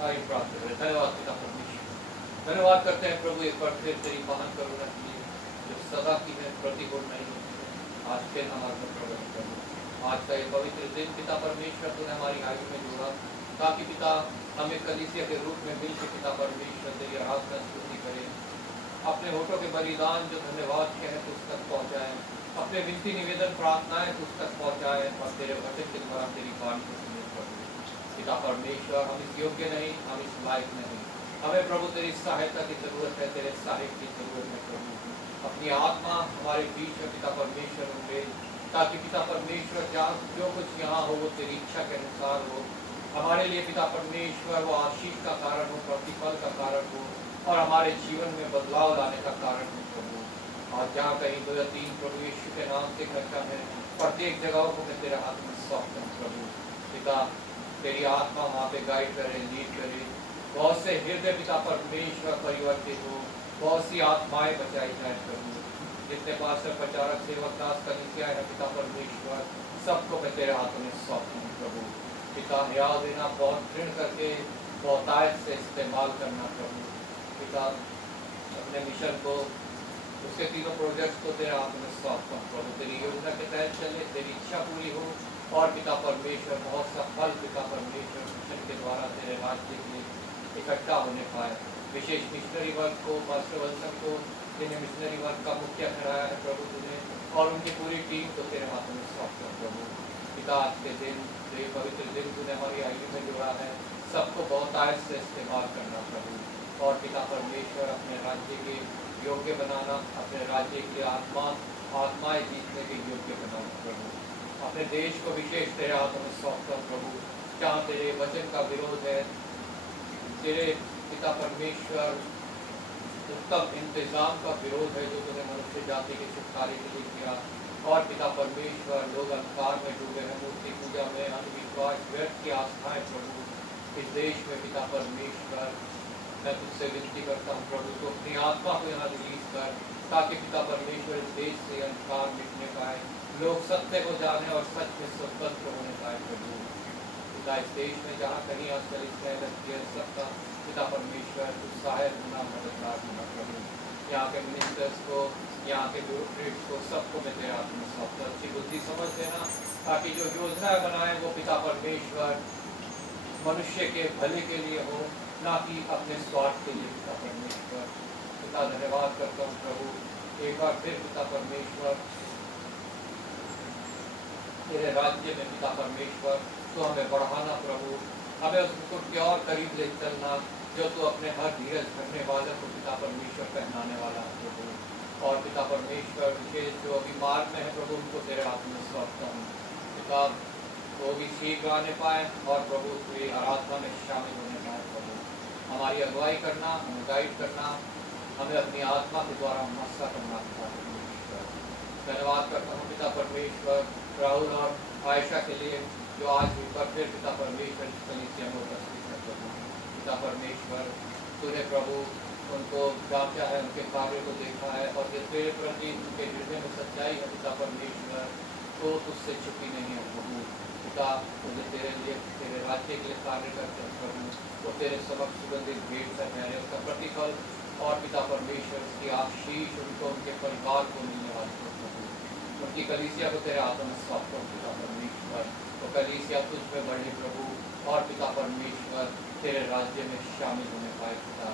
तारीफ प्राप्त करें। धन्यवाद पिता परमेश्वर, धन्यवाद करते हैं प्रभु एक बार फिर तेरी महान करुणा के लिए जो सदा की है, प्रतिकूल नहीं होती। आज फिर हमारे में प्रवेश करो। आज का ये पवित्र दिन पिता परमेश्वर तूने हमारी आयु में जोड़ा ताकि पिता हम एक कलीसिया के रूप में मिलकर पिता परमेश्वर तेरी आराधना स्तुति करें, अपने होठों के बलिदान जो धन्यवाद के हैं उस तक पहुँचाएं, अपने विनती निवेदन प्रार्थनाएं उस तक पहुँचाएं और तेरे वचन के द्वारा तेरी वाणी को सुने प्रभु। पिता परमेश्वर हम इस योग्य नहीं, हम इस लायक नहीं, हमें प्रभु तेरी सहायता की जरूरत है, तेरे सहायक की जरूरत है प्रभु। अपनी आत्मा हमारे बीच में पिता परमेश्वर होंगे ताकि पिता परमेश्वर जो कुछ यहाँ हो वो तेरी इच्छा के अनुसार हो, हमारे लिए पिता परमेश्वर वो आशीष का कारण हो, प्रतिफल का कारण हो और हमारे जीवन में बदलाव लाने का कारण हो प्रभु। और जहाँ कहीं 2 या 3 प्रभु यीशु के नाम से इकट्ठा है, प्रत्येक जगहों को मैं तेरे हाथ में सौंपता हूँ प्रभु। पिता तेरी आत्मा वहाँ पे गाइड करे, लीड करे, बहुत से हृदय पिता परमेश्वर परिवर्तित हो, बहुत सी आत्माएं बचाई जाए प्रभु। जितने पास्टर प्रचारक सेवक दास कलीसिया है पिता परमेश्वर सबको मैं तेरे हाथों में सौंपता हूँ प्रभु। पिता याद देना, बहुत ऋण करके बहुतायत से इस्तेमाल करना प्रभु। पिता अपने मिशन को, उसके 3 प्रोजेक्ट्स को तेरे हाथ में सौंपता हूँ प्रभु। तेरी योजना के तहत चले, तेरी इच्छा पूरी हो और पिता परमेश्वर बहुत सा फल पिता परमेश्वर मिशन के द्वारा तेरे राज्य के लिए इकट्ठा होने पाए। विशेष मिशनरी वर्ग को, पास्टर वत्सल को जिन्हें मिशनरी वर्ग का मुखिया ठहराया है प्रभु तुझे, और उनकी पूरी टीम को तेरे हाथों में सौंपता प्रभु। पिता आज के दिन, ये पवित्र दिन तूने हमारी आयु में जोड़ा है, सबको बहुतायत से इस्तेमाल करना प्रभु। और पिता परमेश्वर अपने राज्य के योग्य बनाना, अपने राज्य की आत्माएं जीतने के योग्य बनाना प्रभु। अपने देश को विशेष तेरे हाथों में सौंपता प्रभु। जहाँ तेरे वचन का विरोध है, तेरे पिता परमेश्वर उत्तम इंतजाम का विरोध है जो तूने मनुष्य जाति के छुटकारे के लिए किया, और पिता परमेश्वर लोग अंधकार में डूबे हैं, मूर्ति पूजा में, अंधविश्वास, व्यर्थ की आस्थाएं प्रभु। इस देश में पिता परमेश्वर मैं तुझसे विनती करता हूँ प्रभु, तो अपनी आत्मा को यहाँ रिलीज कर ताकि पिता परमेश्वर इस देश से अंधकार मिटने पाए, लोग सत्य को जाने और सच में स्वतंत्र होने पाए प्रभु। पिता इस देश में जहाँ कहीं आजकल इस सबका पिता परमेश्वर कुछ सहायक होना, मददगार होना प्रभु। यहाँ के मिनिस्टर्स को, यहाँ के ब्यूरोक्रेट्स को, सबको मैं तेरे हाथ में सौंपता, अच्छी बुद्धि समझ देना ताकि जो योजना बनाए वो पिता परमेश्वर मनुष्य के भले के लिए हो, ना कि अपने स्वार्थ के लिए पिता परमेश्वर। पिता धन्यवाद करता हूँ प्रभु, एक बार फिर पिता परमेश्वर तेरे राज्य में पिता परमेश्वर तो हमें बढ़ाना प्रभु, हमें उसको क्या और करीब ले चलना जो तो अपने हर धीरज करने वाले को पिता परमेश्वर पहनाने वाला है प्रभु। और पिता परमेश्वर विशेष जो अभी मार्ग में है प्रभु, उनको तेरे हाथ में सौंपता हूँ पिता, वो भी शीघ्र आने पाए और प्रभु तेरी आराधना में शामिल होने पाए प्रभु। हमारी अगुवाई करना, हमें गाइड करना, हमें अपनी आत्मा के द्वारा मस्सा करना पिता परमेश्वर। धन्यवाद करता हूँ पिता परमेश्वर राहुल और आयशा के लिए जो आज भी पर फिर पिता परमेश्वर इस कलीसिया में उपस्थित है प्रभु। पिता परमेश्वर तूने प्रभु उनको जांचा है, उनके कार्य को देखा है, और जो तेरे प्रति उनके हृदय में सच्चाई है पिता परमेश्वर, तो तुझसे छुपी नहीं है प्रभु। पिता मुझे तेरे लिए, तेरे राज्य के लिए कार्य करते हैं प्रभु, वो तेरे सबक सुगंधित भेंट से ठहरे, उसका प्रतिफल और पिता परमेश्वर की आशीष उनको, उनके परिवार को मिलने वाली है प्रभु। उनकी कलीसिया को तेरे हाथों में सौंपता हूँ पिता परमेश्वर, तो कलीसिया तुझ में बढ़े प्रभु, और पिता परमेश्वर तेरे राज्य में शामिल होने पाए पिता।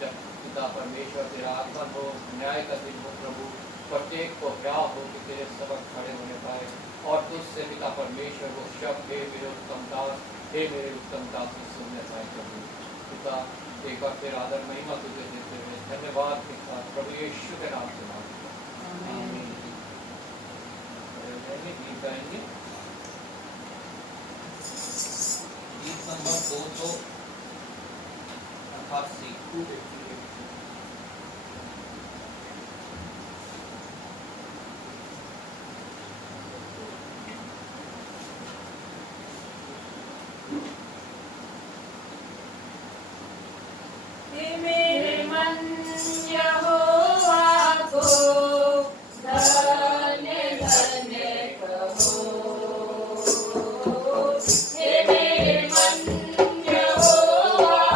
जब पिता परमेश्वर तेरा आगमन हो, न्याय का दिन हो प्रभु, प्रत्येक को क्या हो कि तेरे सबक खड़े होने पाए, और तुझसे पिता परमेश्वर वो शब्द हे मेरे उत्तम दास, हे मेरे उत्तम दास से सुनने पाए प्रभु। पिता एक बार फिर आदर महिमा तुझे देते हुए धन्यवाद के साथ प्रभु यीशु के नाम से मांगते हैं। गीत गाएंगे, गीत नंबर 288। मेरे मन यहोवा को धन्य धन्य कहो, हे मेरे मन यहोवा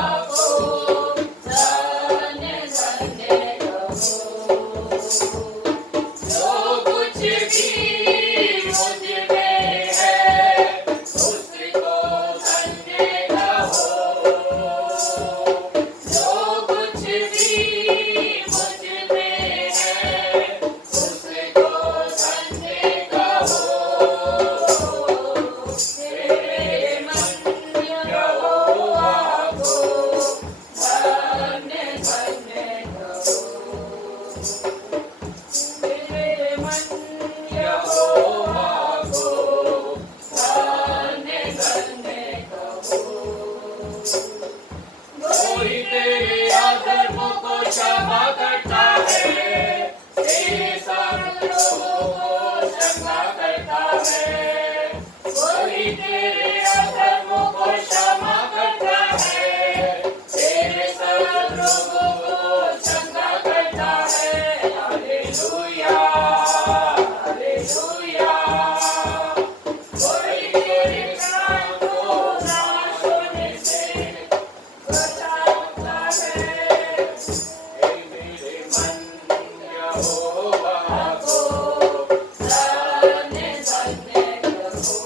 कोई तेरे अधर्मों को क्षमा करता है, तेरे सब लोगों को चंगा करता है। कोई तेरे अधर्मों को क्षमा करता है, तेरे सब लोगों को चंगा करता है। Hallelujah, hallelujah. कोई तेरे प्राण को नाश होने से बचाता है। हे मेरे मन यहोवा को धन्य धन्य कहो।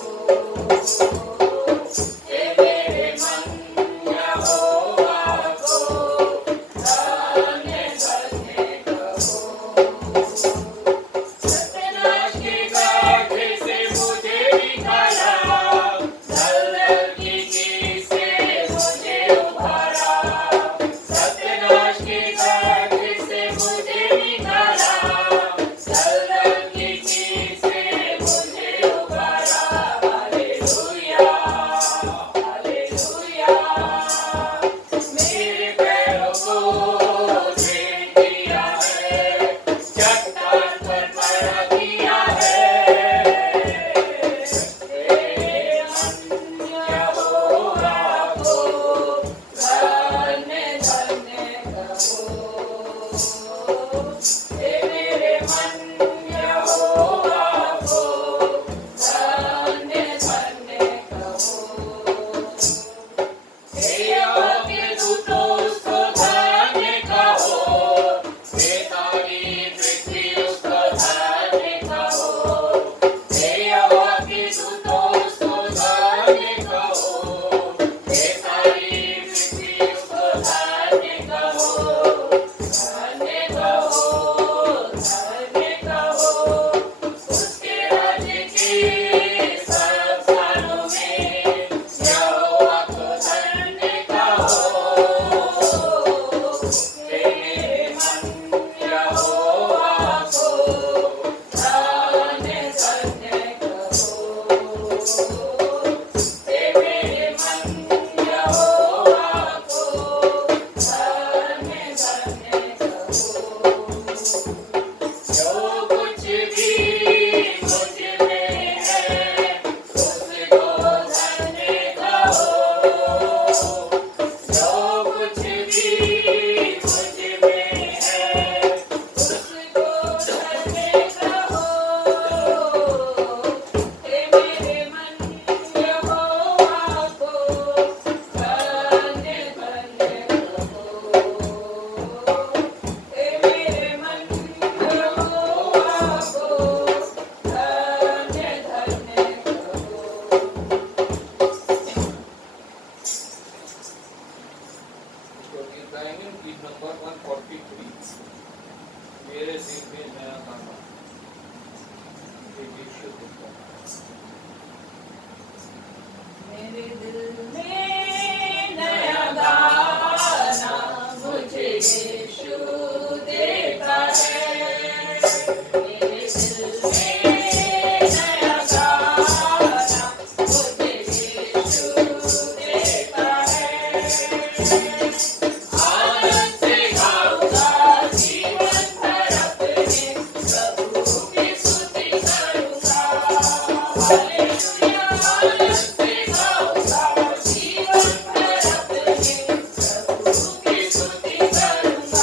हे मेरे मन यहोवा को धन्य धन्य कहो। सत्यानाश के गाढ़े से मुझे निकाला, दलदल की कील से मुझे उबारा। सत्यानाश के गाढ़े से मुझे निकाला, दलदल की कील से मुझे उबारा। Hallelujah, hallelujah. मेरे पैरों को ढेर किया है, चट्टान पर खड़ा किया है। तेरे मन यहोवा को धन्य धन्य कहो। हे मेरे मन यहोवा को धन्य धन्य कहो। हे यहोवा के दूतों उसको धन्य कहो, हे सारी पृथ्वी उसको धन्य कहो। हे यहोवा के दूतों उसको धन्य कहो, हे सारी पृथ्वी उसको धन्य कहो। धन्य कहो, धन्य कहो। उसके राज्य के सब स्थानों में यहोवा को धन्य कहो। हे मेरे मन यहोवा को धन्य धन्य कहो। हे मेरे मन यहोवा को धन्य धन्य कहो। जो कुछ भी मुझ में है, उसको धन्य कहो। जो कुछ भी मुझ में है, उसको धन्य कहो। हे मेरे मन यहोवा को धन्य धन्य कहो। हे मेरे मन यहोवा को धन्य धन्य कहो। तो गीत गाएंगे गीत नंबर 143, मेरे दिल में नया गाना। ये गीत शुद्ध होता है। मेरे दिल में नया गाना मुझे यीशु देता है। मेरे दिल में नया गाना मुझे यीशु देता है। आनंद से गाऊंगा जीवन भर अपने प्रभु की स्तुति करूंगा। हालेलुया, आनंद से गाऊंगा जीवन भर अपने प्रभु की स्तुति करूंगा।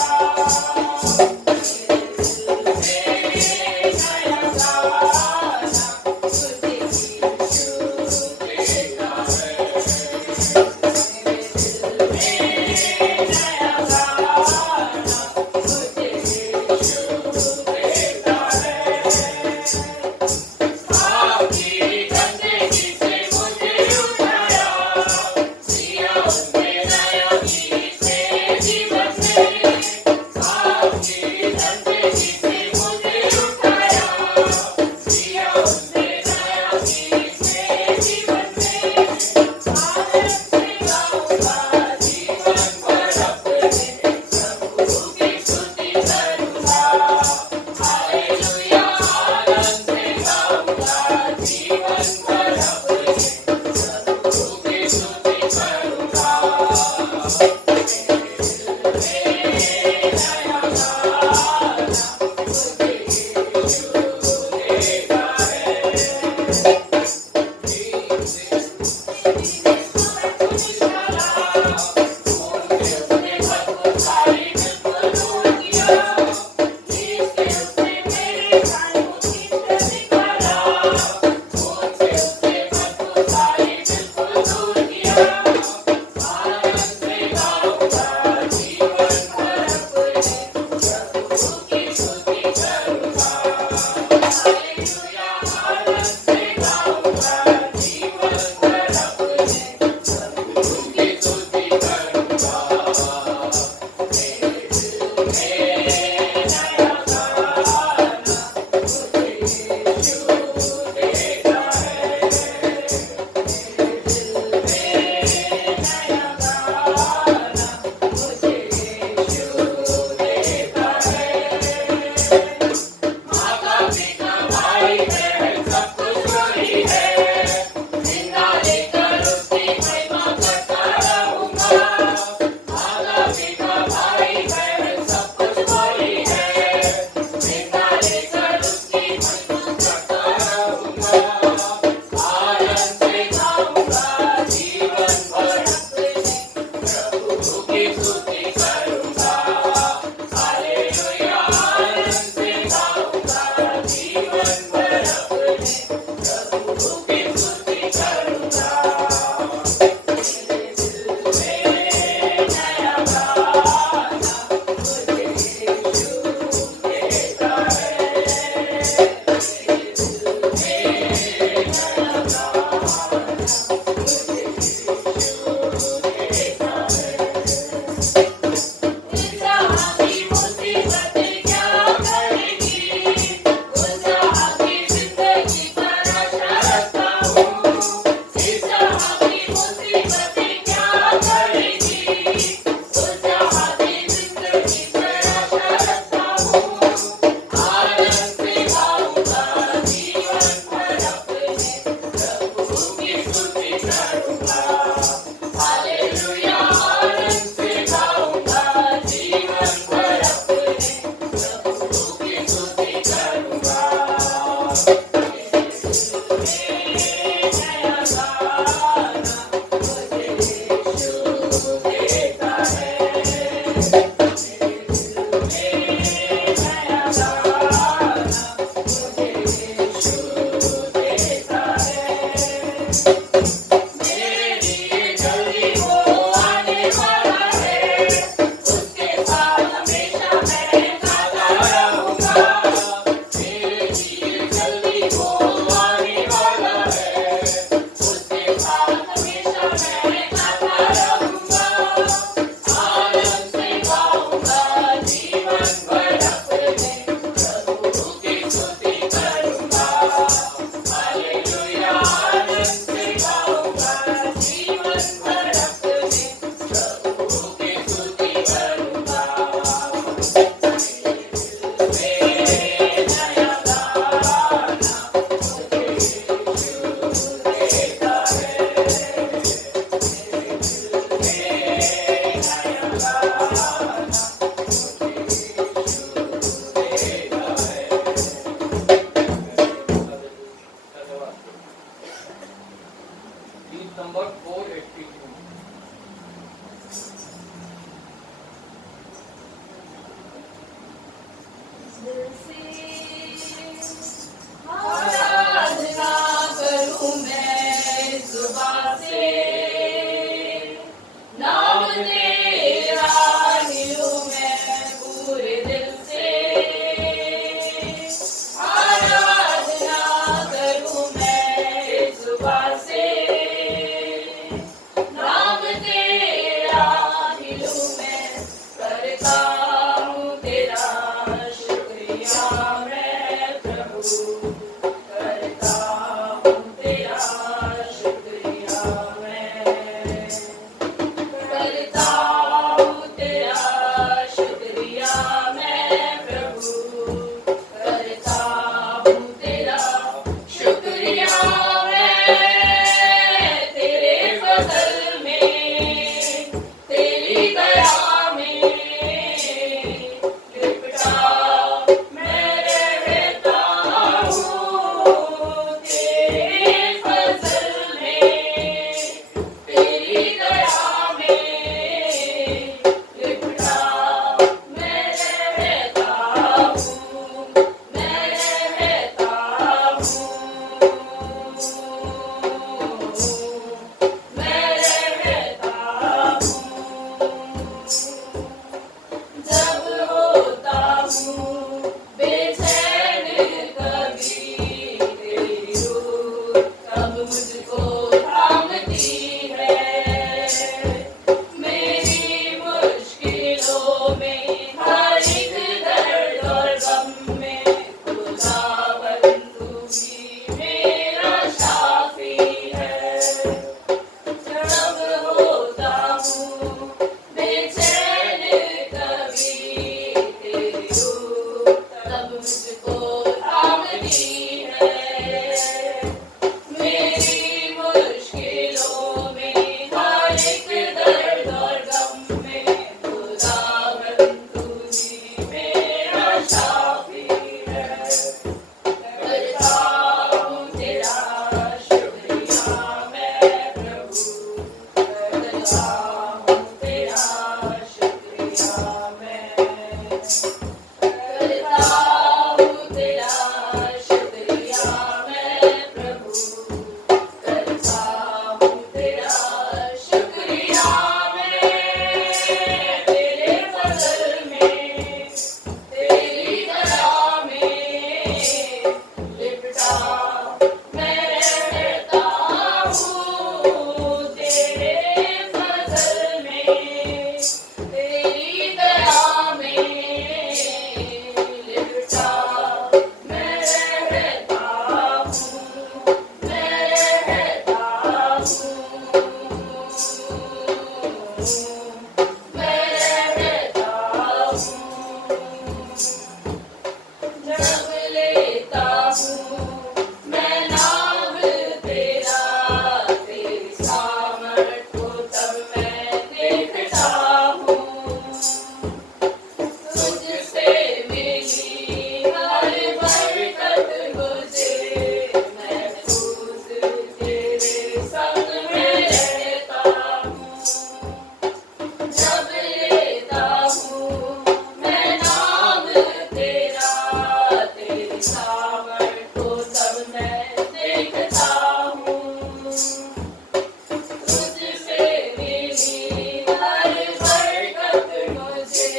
हर बरकत मुझे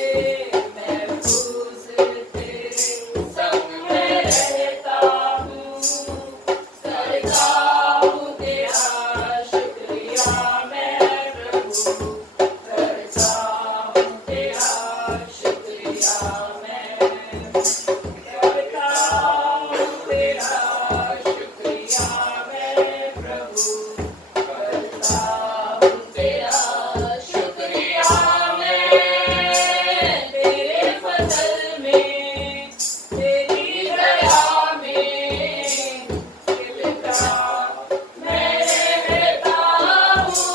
महफूज तेरे संग में रहता हूँ। करता हूँ तेरा शुक्रिया मैं प्रभु, करता हूँ तेरा शुक्रिया मैं, करता हूँ तेरा शुक्रिया मैं प्रभु, करता हूँ तेरा शुक्रिया मैं। तेरे फजल में तेरी दया में खिलता मैं रहता हूँ।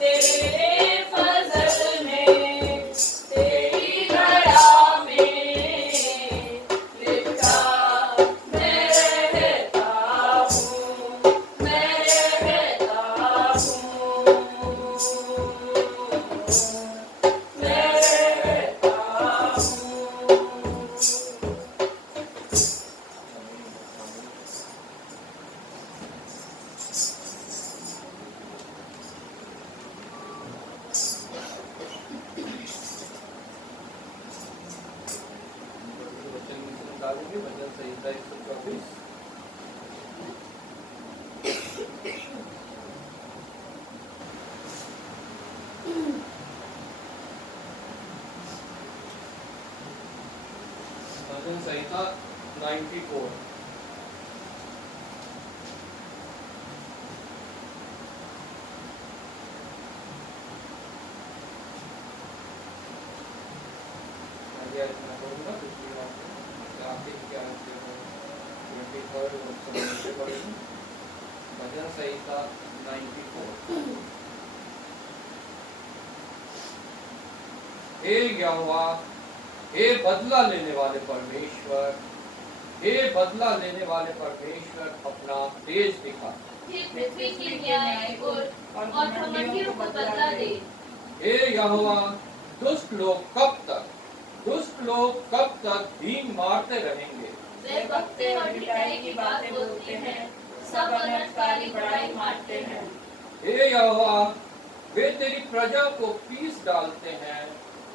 तेरे फजल में तेरी दया में खिलता मैं रहता हूँ, मैं रहता हूँ, मैं रहता हूँ। वचन में से निकालेंगे भजन संहिता 124। भजन संहिता 94। आगे मैं बोलूंगा दूसरी बात में आगे क्या है 23 और समझते पड़ेगी। भजन संहिता 94। हे यहोवा, हे बदला लेने वाले परमेश्वर, हे बदला लेने वाले परमेश्वर, अपना तेज दिखा। हे पृथ्वी के न्याय और घमंडियों को बदला दे। हे यहोवा, दुष्ट लोग कब तक भीम मारते रहेंगे। वे बकते और ढिठाई की बातें बोलते हैं, सब अनर्थकारी बड़ाई मारते हैं। हे यहोवा, वे तेरी प्रजा को पीस डालते हैं,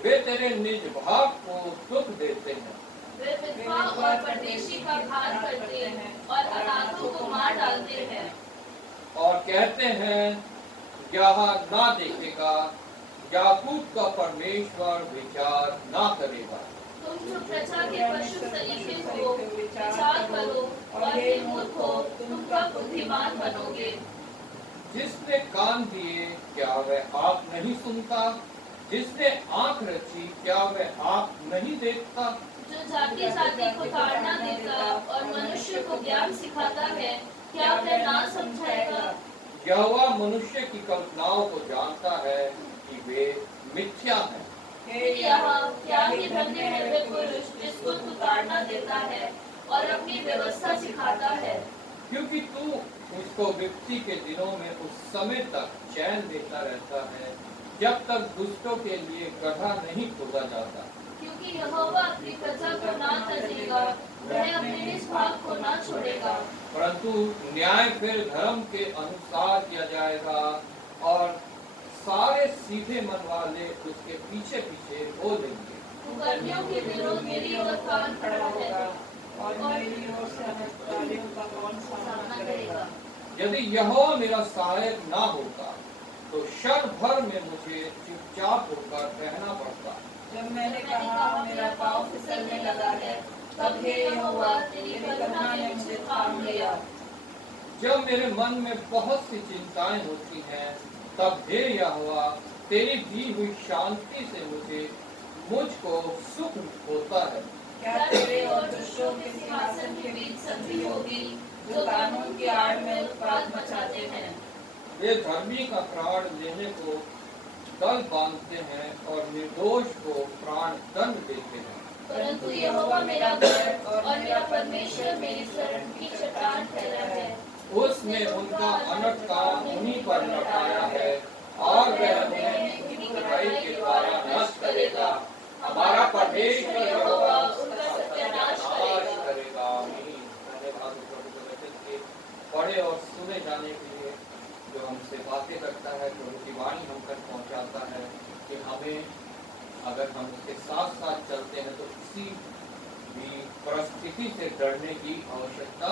वे तेरे निज भाग को दुख देते हैं। वे विधवा और परदेशी का घात करते हैं और अनाथों को मार डालते हैं। और कहते हैं, यहाँ ना देखेगा, याकूब का परमेश्वर विचार ना करेगा। तुम जो प्रजा के पशु सरीखे हो, विचार करो, और हे मूर्खो, तुम कब बुद्धिमान बनोगे। जिसने कान दिए क्या वह आप नहीं सुनता, जिसने आंख रची क्या वह आप नहीं देखता। जो जाति जाति को ताड़ना देता और मनुष्य को ज्ञान सिखाता है, क्या वह ना समझाएगा। यहोवा मनुष्य की कल्पनाओं को जानता है कि वे मिथ्या हैं। हे यहोवा, क्या ही धन्य है वे पुरुष जिसको तू ताड़ना देता है और अपनी व्यवस्था सिखाता है। क्योंकि तू उसको विपत्ति के दिनों में उस समय तक चैन देता रहता है, जब तक दुष्टों के लिए गड्ढा नहीं खोदा जाता। क्योंकि यहोवा अपनी प्रजा को ना तजेगा, वह अपने निज भाग को ना छोड़ेगा। परंतु न्याय फिर धर्म के अनुसार किया जाएगा और सारे सीधे मन वाले उसके पीछे पीछे बोलेंगे। कुकर्मियों के विरोध मेरी ओर कान खड़ा है और मेरी ओर से अनर्थकारियों का कौन सामना करेगा। यदि यहोवा मेरा सहायक ना होता तो क्षण भर में मुझे चुपचाप होकर रहना पड़ता। जब मैंने कहा मेरा पाँव फिसलने लगा है, तब हे यहोवा तेरी करुणा ने मुझे थाम लिया। जब मेरे मन में बहुत सी चिंताएं होती हैं, तब हे यहोवा तेरी दी हुई शांति से मुझको सुख होता है। क्या तेरे और दुष्टों के सिंहासन के बीच संधि होगी, जो कानून की आड़ में उत्पात मचाते हैं। वे धर्मी का प्राण लेने को दल बांधते हैं और निर्दोष को प्राण दंड देते हैं। परंतु यहोवा मेरा घर और मेरा परमेश्वर मेरी शरण की चट्टान ठहरा है। उसने उनका अनर्थ काम उन्हीं पर लौटाया है और वह उन्हें उनकी बुराई के द्वारा नष्ट करेगा। हमारा परमेश्वर यहोवा उसका सत्यानाश करेगा। आमीन। धन्यवाद प्रभु के वचन के पढ़े और सुने जाने के लिए, जो हमसे बातें करता है, प्रभु की वाणी हम तक पहुंचाता है कि हमें अगर हम उसके साथ साथ चलते हैं तो किसी भी परिस्थिति से डरने की आवश्यकता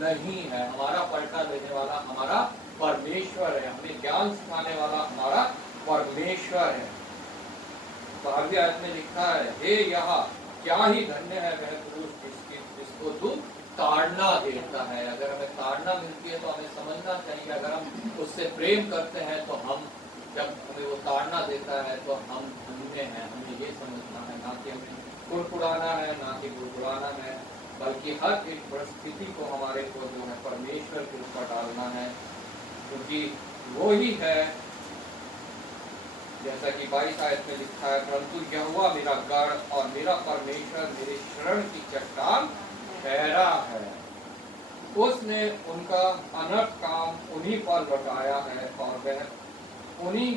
नहीं है। हमारा पलटा देने वाला हमारा परमेश्वर है, हमें ज्ञान सिखाने वाला हमारा परमेश्वर है। 12वीं आयत में लिखा है, हे यहा क्या ही धन्य है वह पुरुष जिसको तू ताड़ना देता है। अगर हमें ताड़ना मिलती है तो हमें समझना चाहिए, अगर हम उससे प्रेम करते हैं तो हम, जब हमें वो ताड़ना देता है तो हम धन्य हैं। हमें ये समझना है, ना कि हमें कुड़कुड़ाना है, ना कि गुड़गुड़ाना है, बल्कि हर एक परिस्थिति को हमारे को जो है परमेश्वर के ऊपर डालना है, क्योंकि वो ही है, जैसा कि 22 आयत में लिखा है, परंतु यहोवा मेरा गढ़ और मेरा परमेश्वर मेरे शरण की चट्टान ठहरा है। उसने उनका अनर्थ काम उन्हीं पर लौटाया है और वह उन्हीं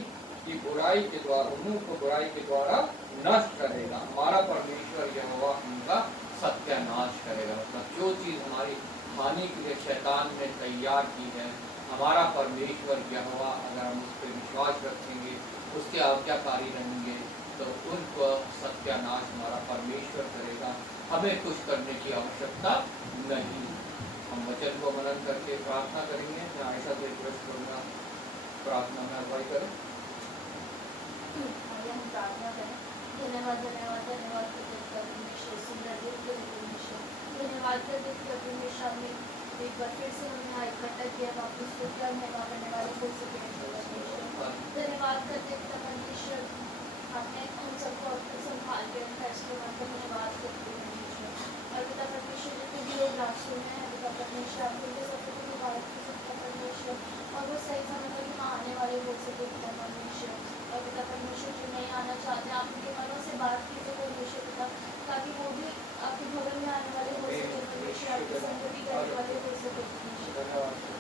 की बुराई के द्वारा, उन्हीं को बुराई के द्वारा नष्ट करेगा। हमारा परमेश्वर यहोवा उनका सत्यानाश करेगा। मतलब जो चीज हमारी हानि के लिए शैतान ने तैयार की है, हमारा परमेश्वर यहोवा, अगर हम उस पर विश्वास रखेंगे, उसके आज्ञाकारी रहेंगे, तो उनको सत्यानाश हमारा परमेश्वर करेगा। हमें कुछ करने की आवश्यकता नहीं। हम वचन को मनन करके प्रार्थना करेंगे। मैं ऐसा तो रिक्वेस्ट करूँगा, प्रार्थना में अगुवाई करें। हम प्रार्थना करें। धन्यवाद धन्यवाद धन्यवाद परमेश्वर, सुंदर दिन के लिए परमेश्वर, धन्यवाद करते परमेश्वर, आपने एक बार फिर से हमें यहाँ इकट्ठा किया, वापस करने वाले हो सके परमेश्वर। धन्यवाद करते परमेश्वर, आपने हम सबको संभाल के रखा, इसके बाद धन्यवाद करते परमेश्वर। और पिता परमेश्वर, जितने भी लोग राष्ट्र में हैं पिता परमेश्वर, आपके सबको मुबारक हो सकता परमेश्वर, और वो सही समय पर यहाँ आने वाले हो सके पिता परमेश्वर। और पिता परमेश्वर, जो नहीं आना चाहते, आप उनके मनों से बात कीजिए परमेश्वर पिता, ताकि वो भी आपके भवन में आने वाले हो सके परमेश्वर, आपकी संगति करने वाले हो सके परमेश्वर।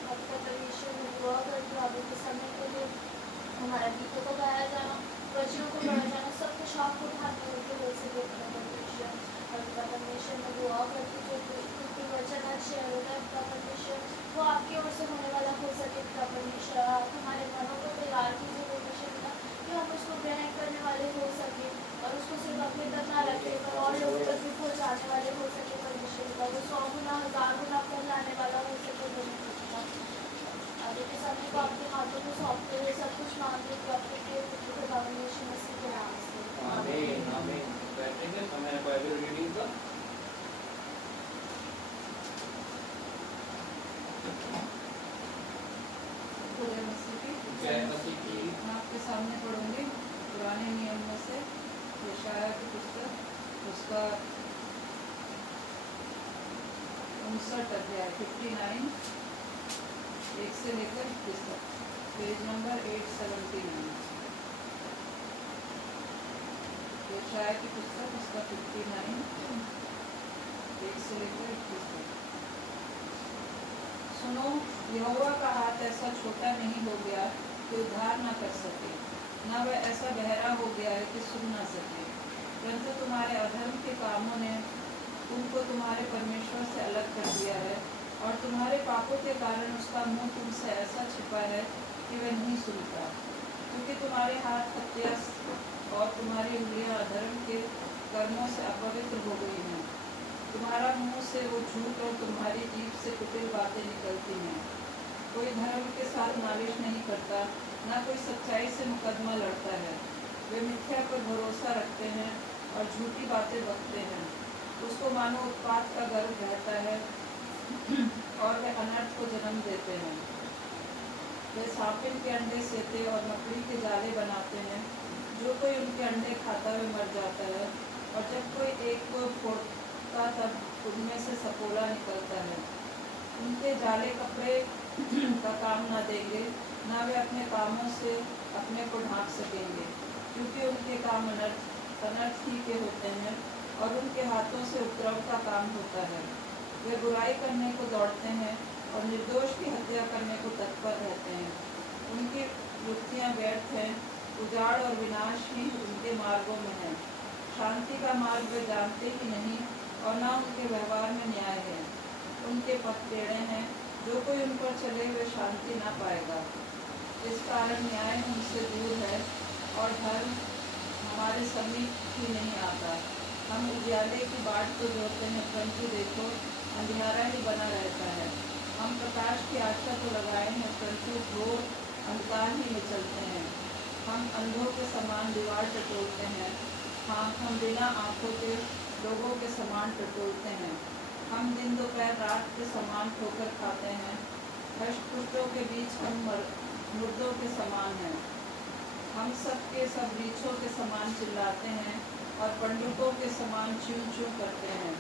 और पिता परमेश्वर, मैं दुआ करती हूँ आगे के समय के लिए हमारा गीतों को गाया जाना, वचनों को गाया जाना, सब कुछ आपको ध्यान में रखते हो सके पिता परमेश्वर। और पिता परमेश्वर, मैं दुआ करती हूँ जो वचन अच्छे होता है पिता परमेश्वर, वो आपकी ओर से होने वाला हो सके पिता परमेश्वर। आप हमारे मनों को तैयार कीजिए परमेश्वर पिता, कि हम उसको ग्रहण करने वाले हो सके और उसको सिर्फ अपने तक ना रखे पर और लोगों तक भी पहुँचाने वाले हो सके परमेश्वर पिता, वो 100 गुना 1000 गुना पहुँचाने वाला हो सके परमेश्वर पिता। आगे के समय को आपके हाथों में सौंपते हुए सब कुछ मांगते हुए आपके खुदा यीशु मसीह के नाम से आमीन आमीन। बैठेंगे, समय बाइबल रीडिंग का। जय मसीह की। मैं आपके सामने पढ़ूंगी पुराने नियम में से यशाया की पुस्तक, उसका 59 अध्याय 59, 1 से लेकर 21 तक, पेज नंबर 879। यशाया की पुस्तक उसका 59, 1 से लेकर 21 तक। सुनो, यहोवा का हाथ ऐसा छोटा नहीं हो गया कि उद्धार न कर सके, न वह ऐसा बहरा हो गया है कि सुन न सके। परंतु तुम्हारे अधर्म के कामों ने तुमको तुम्हारे परमेश्वर से अलग कर दिया है, और तुम्हारे पापों के कारण उसका मुंह तुमसे ऐसा छिपा है कि वह नहीं सुनता। क्योंकि तुम्हारे हाथ हत्या और तुम्हारी उंगलियां अधर्म के कर्मों से अपवित्र हो गई हैं। तुम्हारा मुंह से वो झूठ और तुम्हारी जीभ से कुटिल बातें निकलती हैं। कोई धर्म के साथ नालिश नहीं करता, न कोई सच्चाई से मुकदमा लड़ता है। वे मिथ्या पर भरोसा रखते हैं और झूठी बातें बकते हैं। उसको मानो उत्पात का गर्भ रहता है और वे अनर्थ को जन्म देते हैं। वे सांपिन के अंडे सेते और मकड़ी के जाले बनाते हैं। जो कोई उनके अंडे खाता वे मर जाता है, और जब कोई एक को फोड़ता तब उनमें से सपोला निकलता है। उनके जाले कपड़े का काम न देंगे, न वे अपने कामों से अपने को ढांक सकेंगे, क्योंकि उनके काम अनर्थ ही के होते हैं और उनके हाथों से उपद्रव का काम होता है। वे बुराई करने को दौड़ते हैं और निर्दोष की हत्या करने को तत्पर रहते हैं। उनकी युक्तियाँ व्यर्थ हैं, उजाड़ और विनाश ही उनके मार्गों में है। शांति का मार्ग वे जानते ही नहीं, और न उनके व्यवहार में न्याय है। उनके पथ टेढ़े हैं, जो कोई उन पर चले वे शांति ना पाएगा। इस कारण न्याय हमसे दूर है और धर्म हमारे समीप ही नहीं आता। हम उजियाले की बाट तो जोहते हैं, परंतु देखो अंधियारा ही बना रहता है। हम प्रकाश की आशा तो लगाए हैं, परंतु घोर अंधकार ही में चलते हैं। हम अंधों के समान दीवार टटोलते हैं, हाँ हम बिना आँखों के लोगों के समान टटोलते हैं। हम दिन दोपहर रात के समान ठोकर खाते हैं, हष्ट-पुष्टों के बीच हम मुर्दों के समान हैं। हम सब के सब रीछों के समान चिल्लाते हैं और पंडुकों के समान च्यूं च्यूं करते हैं।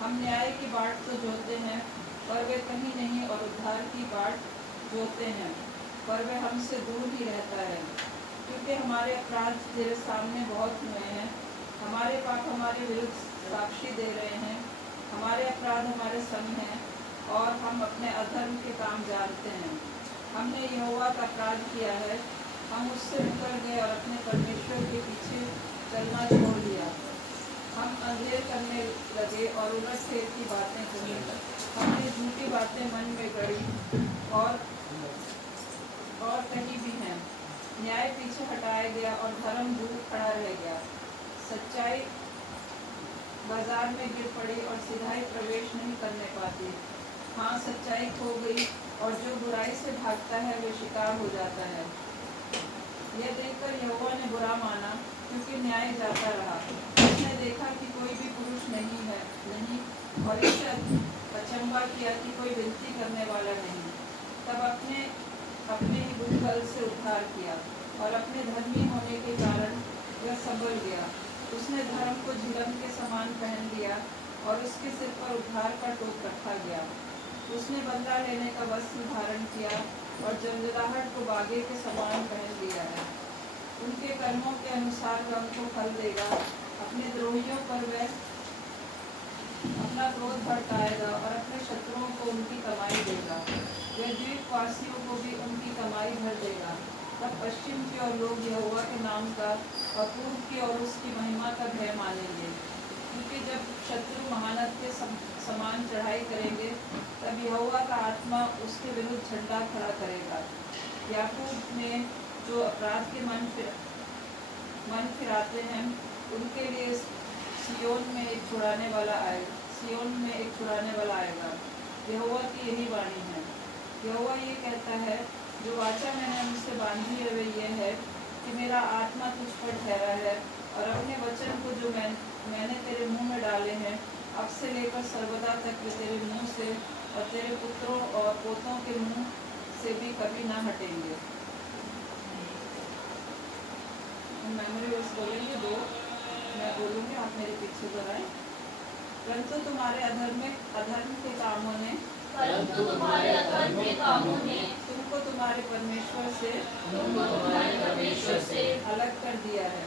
हम न्याय की बाट तो जोहते हैं, पर वे कहीं नहीं, और उद्धार की बाट जोहते हैं, पर वे हमसे दूर ही रहता है। क्योंकि हमारे अपराध तेरे सामने बहुत हुए हैं, हमारे पाप हमारे विरुद्ध साक्षी दे रहे हैं। हमारे अपराध हमारे संग हैं और हम अपने अधर्म के काम जानते हैं। हमने यहोवा का अपराध किया है, हम उससे मुकर गए और अपने परमेश्वर के पीछे चलना छोड़ दिया। हम अंधेर करने लगे और उलट फेर की बातें कही। हमने झूठी बातें मन में गढ़ी और कही भी हैं। न्याय पीछे हटाया गया और धर्म दूर खड़ा रह गया। सच्चाई बाजार में गिर पड़ी और सिधाई प्रवेश नहीं करने पाती। हाँ सच्चाई खो गई और जो बुराई से भागता है वे शिकार हो जाता है। यह देखकर यहोवा ने बुरा माना, क्योंकि न्याय जाता रहा। उसने देखा कि कोई भी पुरुष नहीं और इससे अचंभा किया कि कोई विनती करने वाला नहीं। तब अपने ही बुद्धबल से उद्धार किया और अपने धर्मी होने के कारण वह संभल गया। उसने धर्म को झिलम के समान पहन लिया और उसके सिर पर उद्धार का टोप रखा गया। उसने बदला लेने का वस्त्र धारण किया और जंगलाहट को बागे के समान पहन लिया है। उनके कर्मों के अनुसार वह उनको फल देगा। अपने द्रोहियों पर वह अपना क्रोध भड़काएगा और अपने शत्रुओं को उनकी कमाई देगा। वह द्वीपवासियों को भी उनकी कमाई भर देगा। तब पश्चिम की ओर लोग यहोवा के नाम का और पूर्व की ओर उसकी महिमा का भय मानेंगे। क्योंकि जब शत्रु महानद के समान चढ़ाई करेंगे, तब यहोवा का आत्मा उसके विरुद्ध झंडा खड़ा करेगा। याकूब में जो अपराध के मन फिराते हैं, उनके लिए सिय्योन में एक छुड़ाने वाला आएगा। यहोवा की यही वाणी है। यहोवा ये कहता है, जो वाचा मैंने उनसे बांधी है वे ये है कि मेरा आत्मा तुझ पर ठहरा है और अपने वचन को जो मैंने तेरे मुंह में डाले हैं, अब से लेकर सर्वदा तक वे तेरे मुंह से और तेरे पुत्रों और पोतों के मुंह से भी कभी ना हटेंगे। मेमोरी वर्स बोलेंगे 2, मैं बोलूँगी, आप मेरे पीछे दोहराएं। परंतु तुम्हारे अधर्म के कामों ने तुमको तुम्हारे परमेश्वर से अलग कर दिया है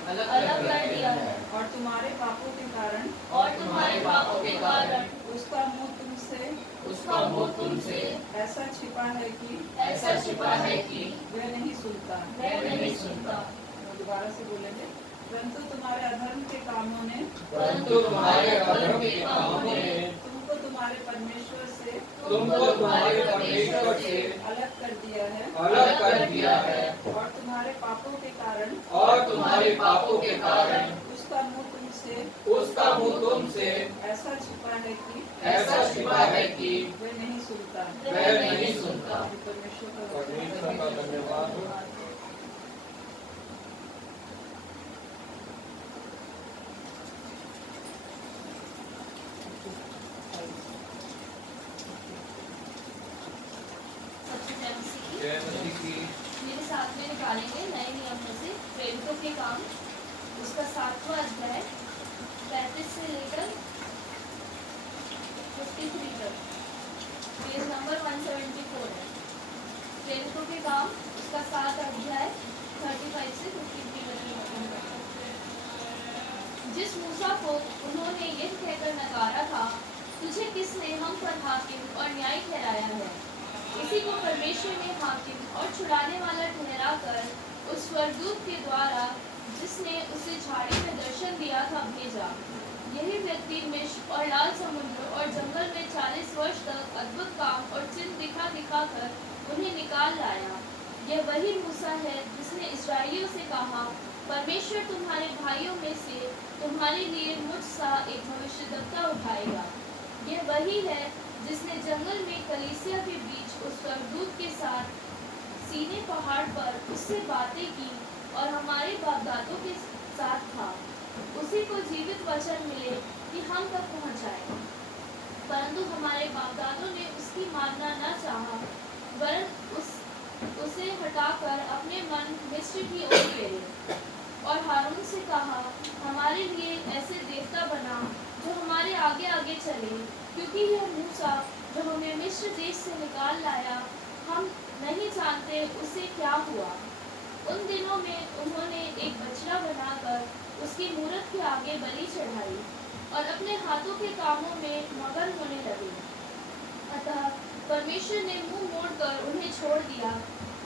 और तुम्हारे पापों के कारण उसका मुंह तुमसे ऐसा छिपा है कि वह नहीं सुनता। दोबारा से बोलेंगे। परंतु तुम्हारे अधर्म के कामों ने तुमको तुम्हारे परमेश्वर से अलग कर दिया है और तुम्हारे पापों के कारण उसका मुंह तुमसे ऐसा छिपा है कि वह नहीं सुनता। परमेश्वर का धन्यवाद। मेरे साथ में निकालेंगे नए नियम में से प्रेरितों के काम, उसका 7वां अध्याय 35 से लेकर 53 तक, पेज नंबर 174 है। प्रेरितों के काम उसका 7 अध्याय 35 से 53 तक। जिस मूसा को उन्होंने यह कहकर नकारा था, तुझे किसने हम पर हाकिम और न्याय ठहराया है, इसी को परमेश्वर ने हाकिम और छुड़ाने वाला ठहराकर उस स्वर्गदूत के द्वारा जिसने उसे झाड़ी में दर्शन दिया था भेजा। यही व्यक्ति मिस्र और लाल समुद्र और जंगल में 40 वर्ष तक अद्भुत काम और चिन्ह दिखा कर उन्हें निकाल लाया। यह वही मूसा है जिसने इस्राएलियों से कहा, परमेश्वर तुम्हारे भाइयों में से तुम्हारे लिए मुझ सा एक भविष्यद्वक्ता उठाएगा। यह वही है जिसने जंगल में कलीसिया के बीच उस स्वर्गदूत के साथ सीने पहाड़ पर उससे बातें की और हमारे बाप-दादों के साथ था। उसी को जीवित वचन मिले कि हम तक पहुँच जाएं। परंतु हमारे बाप-दादों ने उसकी मानना न चाहा, वरन उसे हटाकर अपने मन मिस्र की ओर फेरे और हारून से कहा, हमारे लिए ऐसे देवता बना जो हमारे आगे आगे चले, क्योंकि यह मूसा जो हमें मिस्र देश से निकाल लाया, हम नहीं जानते उसे क्या हुआ। उन दिनों में उन्होंने एक बछड़ा बनाकर उसकी मूरत के आगे बलि चढ़ाई और अपने हाथों के कामों में मगन होने लगे। अतः परमेश्वर ने मुंह मोड़कर उन्हें छोड़ दिया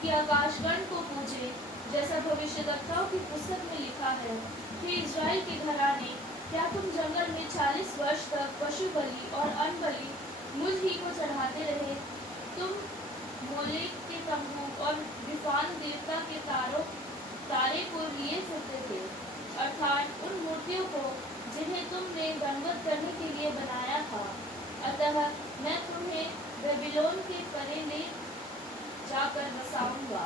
कि आकाशगण को पूजे, जैसा भविष्यद्वक्ताओं की पुस्तक में लिखा है, हे इस्राएल के घराने, क्या तुम जंगल में 40 वर्ष तक पशु बलि और अन्न बलि मुझ ही को चढ़ाते रहे? तुम मोलेक के तंबू और विफान देवता के तारे को लिए फिरते थे, अर्थात उन मूर्तियों को जिन्हें तुमने दंडवत करने के लिए बनाया था। अतः मैं तुम्हें बेबीलोन के परे ले जाकर बसाऊंगा।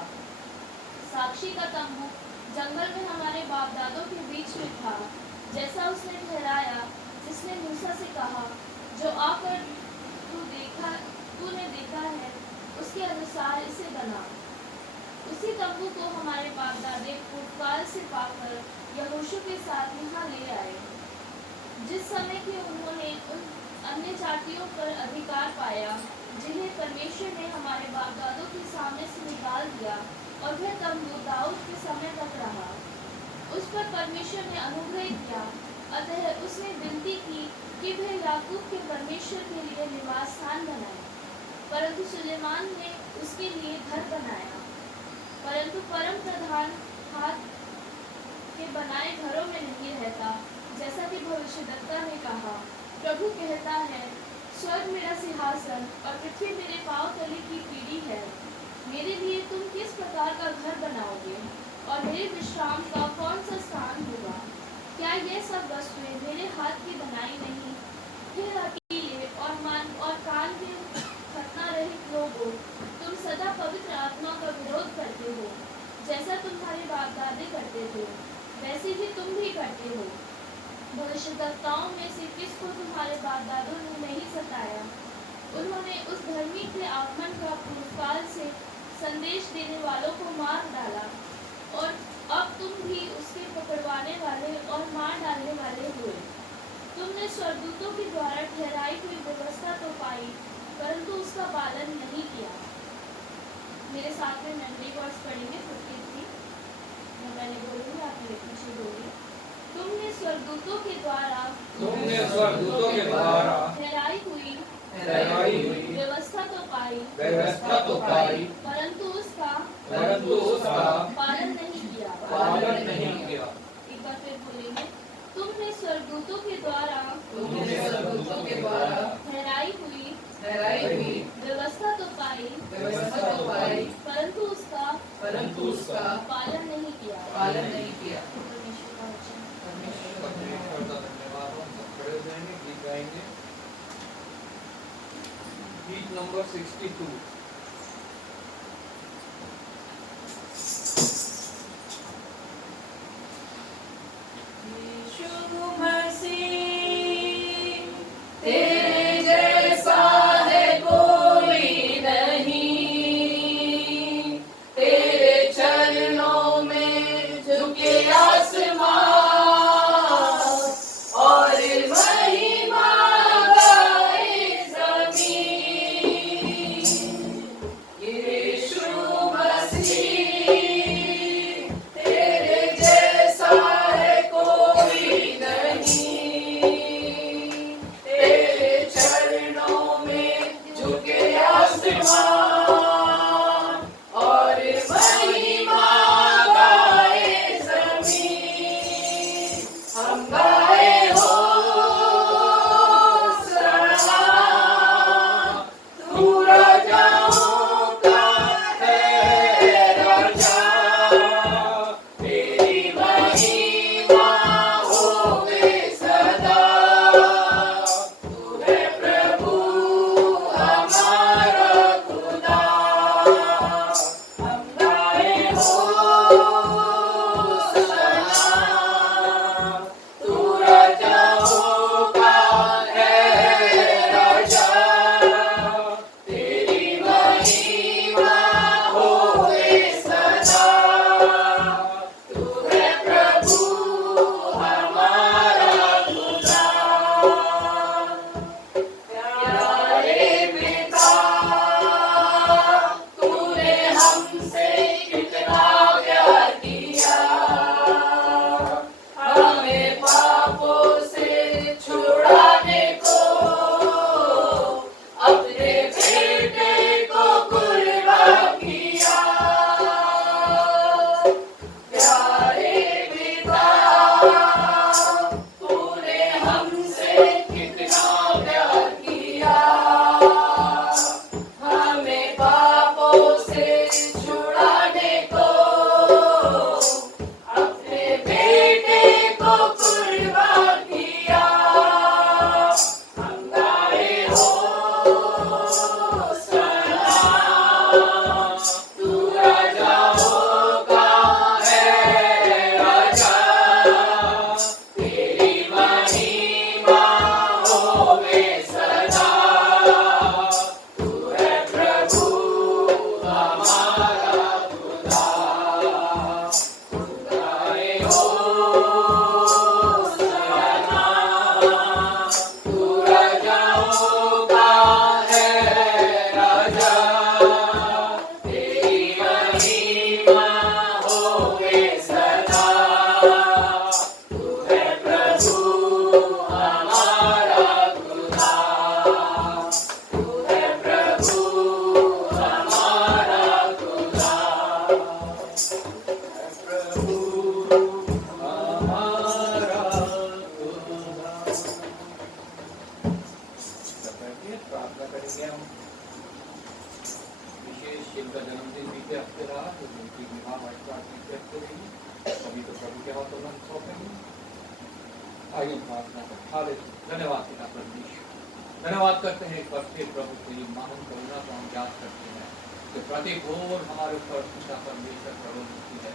साक्षी का तंबू जंगल में हमारे बाप दादों के बीच में था, जैसा उसने ठहराया, जिसने मूसा से कहा, जो आकर तूने देखा है, उसके अनुसार इसे बना। उसी तंबू को हमारे बाप दादे पूर्वकाल से पाकर यहोशू के साथ यहाँ ले आए। जिस समय के उन्होंने उन अन्य जातियों पर अधिकार पाया जिन्हें परमेश्वर ने हमारे बाप दादों के सामने से निकाल दिया, और वह तंबू दाऊद के समय तक रहा। उस पर परमेश्वर ने अनुग्रह किया, अतः उसने विनती की कि वह याकूब के परमेश्वर के लिए निवास स्थान बनाए। परंतु सुलेमान ने उसके लिए घर बनाया, परंतु परम प्रधान हाथ के बनाए घरों में नहीं रहता, जैसा कि भविष्यद्वक्ता ने कहा, प्रभु कहता है, स्वर्ग मेरा सिंहासन और पृथ्वी मेरे पांव तले की पीढ़ी है। मेरे लिए तुम किस प्रकार का घर बनाओगे और मेरे विश्राम का कौन सा स्थान होगा? क्या ये सब वस्तुएं मेरे हाथ की बनाई नहीं? हे हठीले और मन और कान के खतना रहित लोगों, तुम सदा पवित्र आत्मा का विरोध करते हो। जैसा तुम्हारे बाप दादे करते थे, वैसे ही तुम भी करते हो। भविष्यद्वक्ताओं में से किसको तुम्हारे बाप दादों ने नहीं सताया? उन्होंने उस धर्मी के आगमन का पूर्वकाल से संदेश देने वालों को मार डाला, और अब तुम भी उसके पकड़वाने वाले और मार डालने वाले हुए। तुमने स्वर्गदूतों के द्वारा ठहराई हुई व्यवस्था तो पाई, परंतु उसका पालन नहीं किया। मेरे साथ में मेमोरी वर्ड्स पढ़ेंगे 53। मैं पहले बोलूँगी, आप मेरे पीछे बोलिए। तुमने स्वर्गदूतों के द्वारा ठहराई हुई व्यवस्था तो पाई, परंतु उसका पालन नहीं किया। एक बार फिर बोलेंगे, तुमने स्वर्गदूतों के द्वारा ठहराई हुई व्यवस्था तो पाई, परंतु उसका पालन नहीं किया। धन्यवाद। हम सब खड़े हो जाएंगे, गीत गाएंगे। गीत नंबर 62। तेरे जैसा है कोई नहीं। हाथों में सौंपेंगे। आइए प्रार्थना करें। हालेलुया। धन्यवाद पिता परमेश्वर, धन्यवाद करते हैं एक बार फिर प्रभु तेरी महान करुणा को हम याद करते हैं कि प्रति भोर हमारे ऊपर पिता परमेश्वर प्रभु होती है।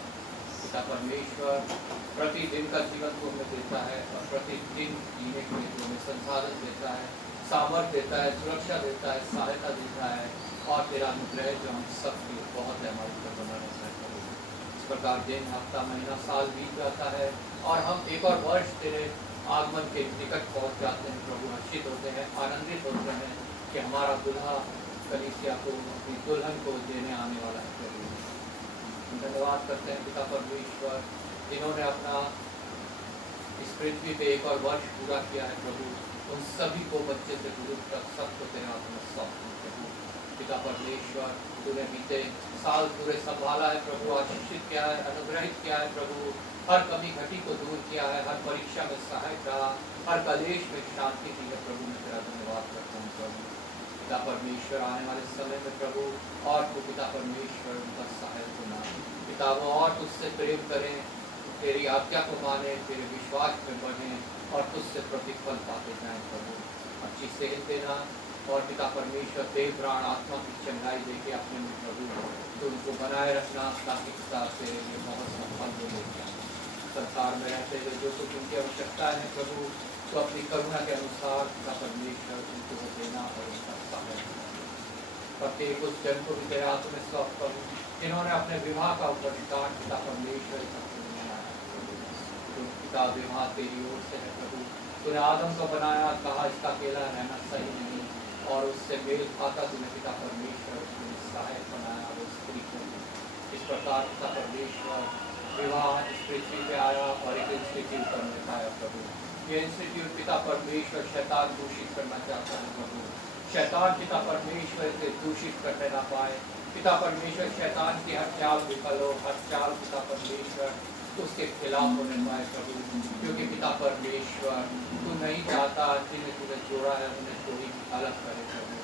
पिता परमेश्वर प्रतिदिन का जीवन को हमें देता है और प्रतिदिन जीने के लिए हमें संसाधन देता है, सामर्थ्य देता है, सुरक्षा देता है, सहायता देता है और तेरा अनुग्रह जो हम सबके बहुत है हमारे ऊपर बना रहता है प्रभु। इस प्रकार दिन, हफ्ता, महीना, साल बीत जाता है और हम एक और वर्ष तेरे आगमन के निकट पहुंच जाते हैं प्रभु। हर्षित होते हैं, आनंदित होते हैं कि हमारा दुल्हा कलीसिया को, अपनी दुल्हन को देने आने वाला है प्रभु। धन्यवाद करते हैं पिता परमेश्वर जिन्होंने अपना इस पृथ्वी पे एक और वर्ष पूरा किया है प्रभु। उन सभी को बच्चे से बुजुर्ग तक सबको तेरे हाथ में सौंपते हैं प्रभु। पिता परमेश्वर तूने बीते साल पूरे संभाला है प्रभु, आशीषित किया है, अनुग्रहित किया है प्रभु। हर कमी घटी को दूर किया है, हर परीक्षा में सहायक रहा, हर कलेश में शांति दी है प्रभु। मैं तेरा धन्यवाद करता हूँ प्रभु। पिता परमेश्वर आने वाले समय में प्रभु और तू पिता परमेश्वर उनका सहायक होना पिता, वो और तुझसे प्रेम करें, तेरी आज्ञा को माने, तेरे विश्वास में बढ़े और तुझसे प्रतिफल पाते जाएं प्रभु। अच्छी सेहत देना और पिता परमेश्वर देह प्राण आत्मा की चंगाई देके अपने में प्रभु तो उनको बनाए रखना ताकि पिता तेरे लिए बहुत सफल हो लेके संसार में रहते हुए जो कुछ उनकी आवश्यकता है प्रभु तो अपनी करुणा के अनुसार पिता परमेश्वर उनको देना और उनका सहाय प्रत्येक उस जन को भी तेरे हाथों में सौंपता हूँ जिन्होंने अपने विवाह का उपरिष्कार पिता परमेश्वर पिता विवाह तेरी ओर से है प्रभु। तूने आदम को बनाया, कहा इसका अकेला रहना सही नहीं और उससे मेल खाता तूने पिता परमेश्वर उसको सहायक बनाया वो स्त्री को। इस प्रकार पिता परमेश्वर विवाह इस पृथ्वी पे आया और एक इंस्टीट्यूट करने पाया प्रभु। ये इंस्टीट्यूट पिता परमेश्वर शैतान दूषित करना चाहता है प्रभु। शैतान पिता परमेश्वर से दूषित करने ना पाए। पिता परमेश्वर शैतान की हर चाल विफल हो, हर चाल पिता परमेश्वर उसके खिलाफ होने पाए प्रभु। क्योंकि पिता परमेश्वर तू नहीं चाहता जिन्हें तूने जोड़ा है उन्हें कोई अलग करे प्रभु।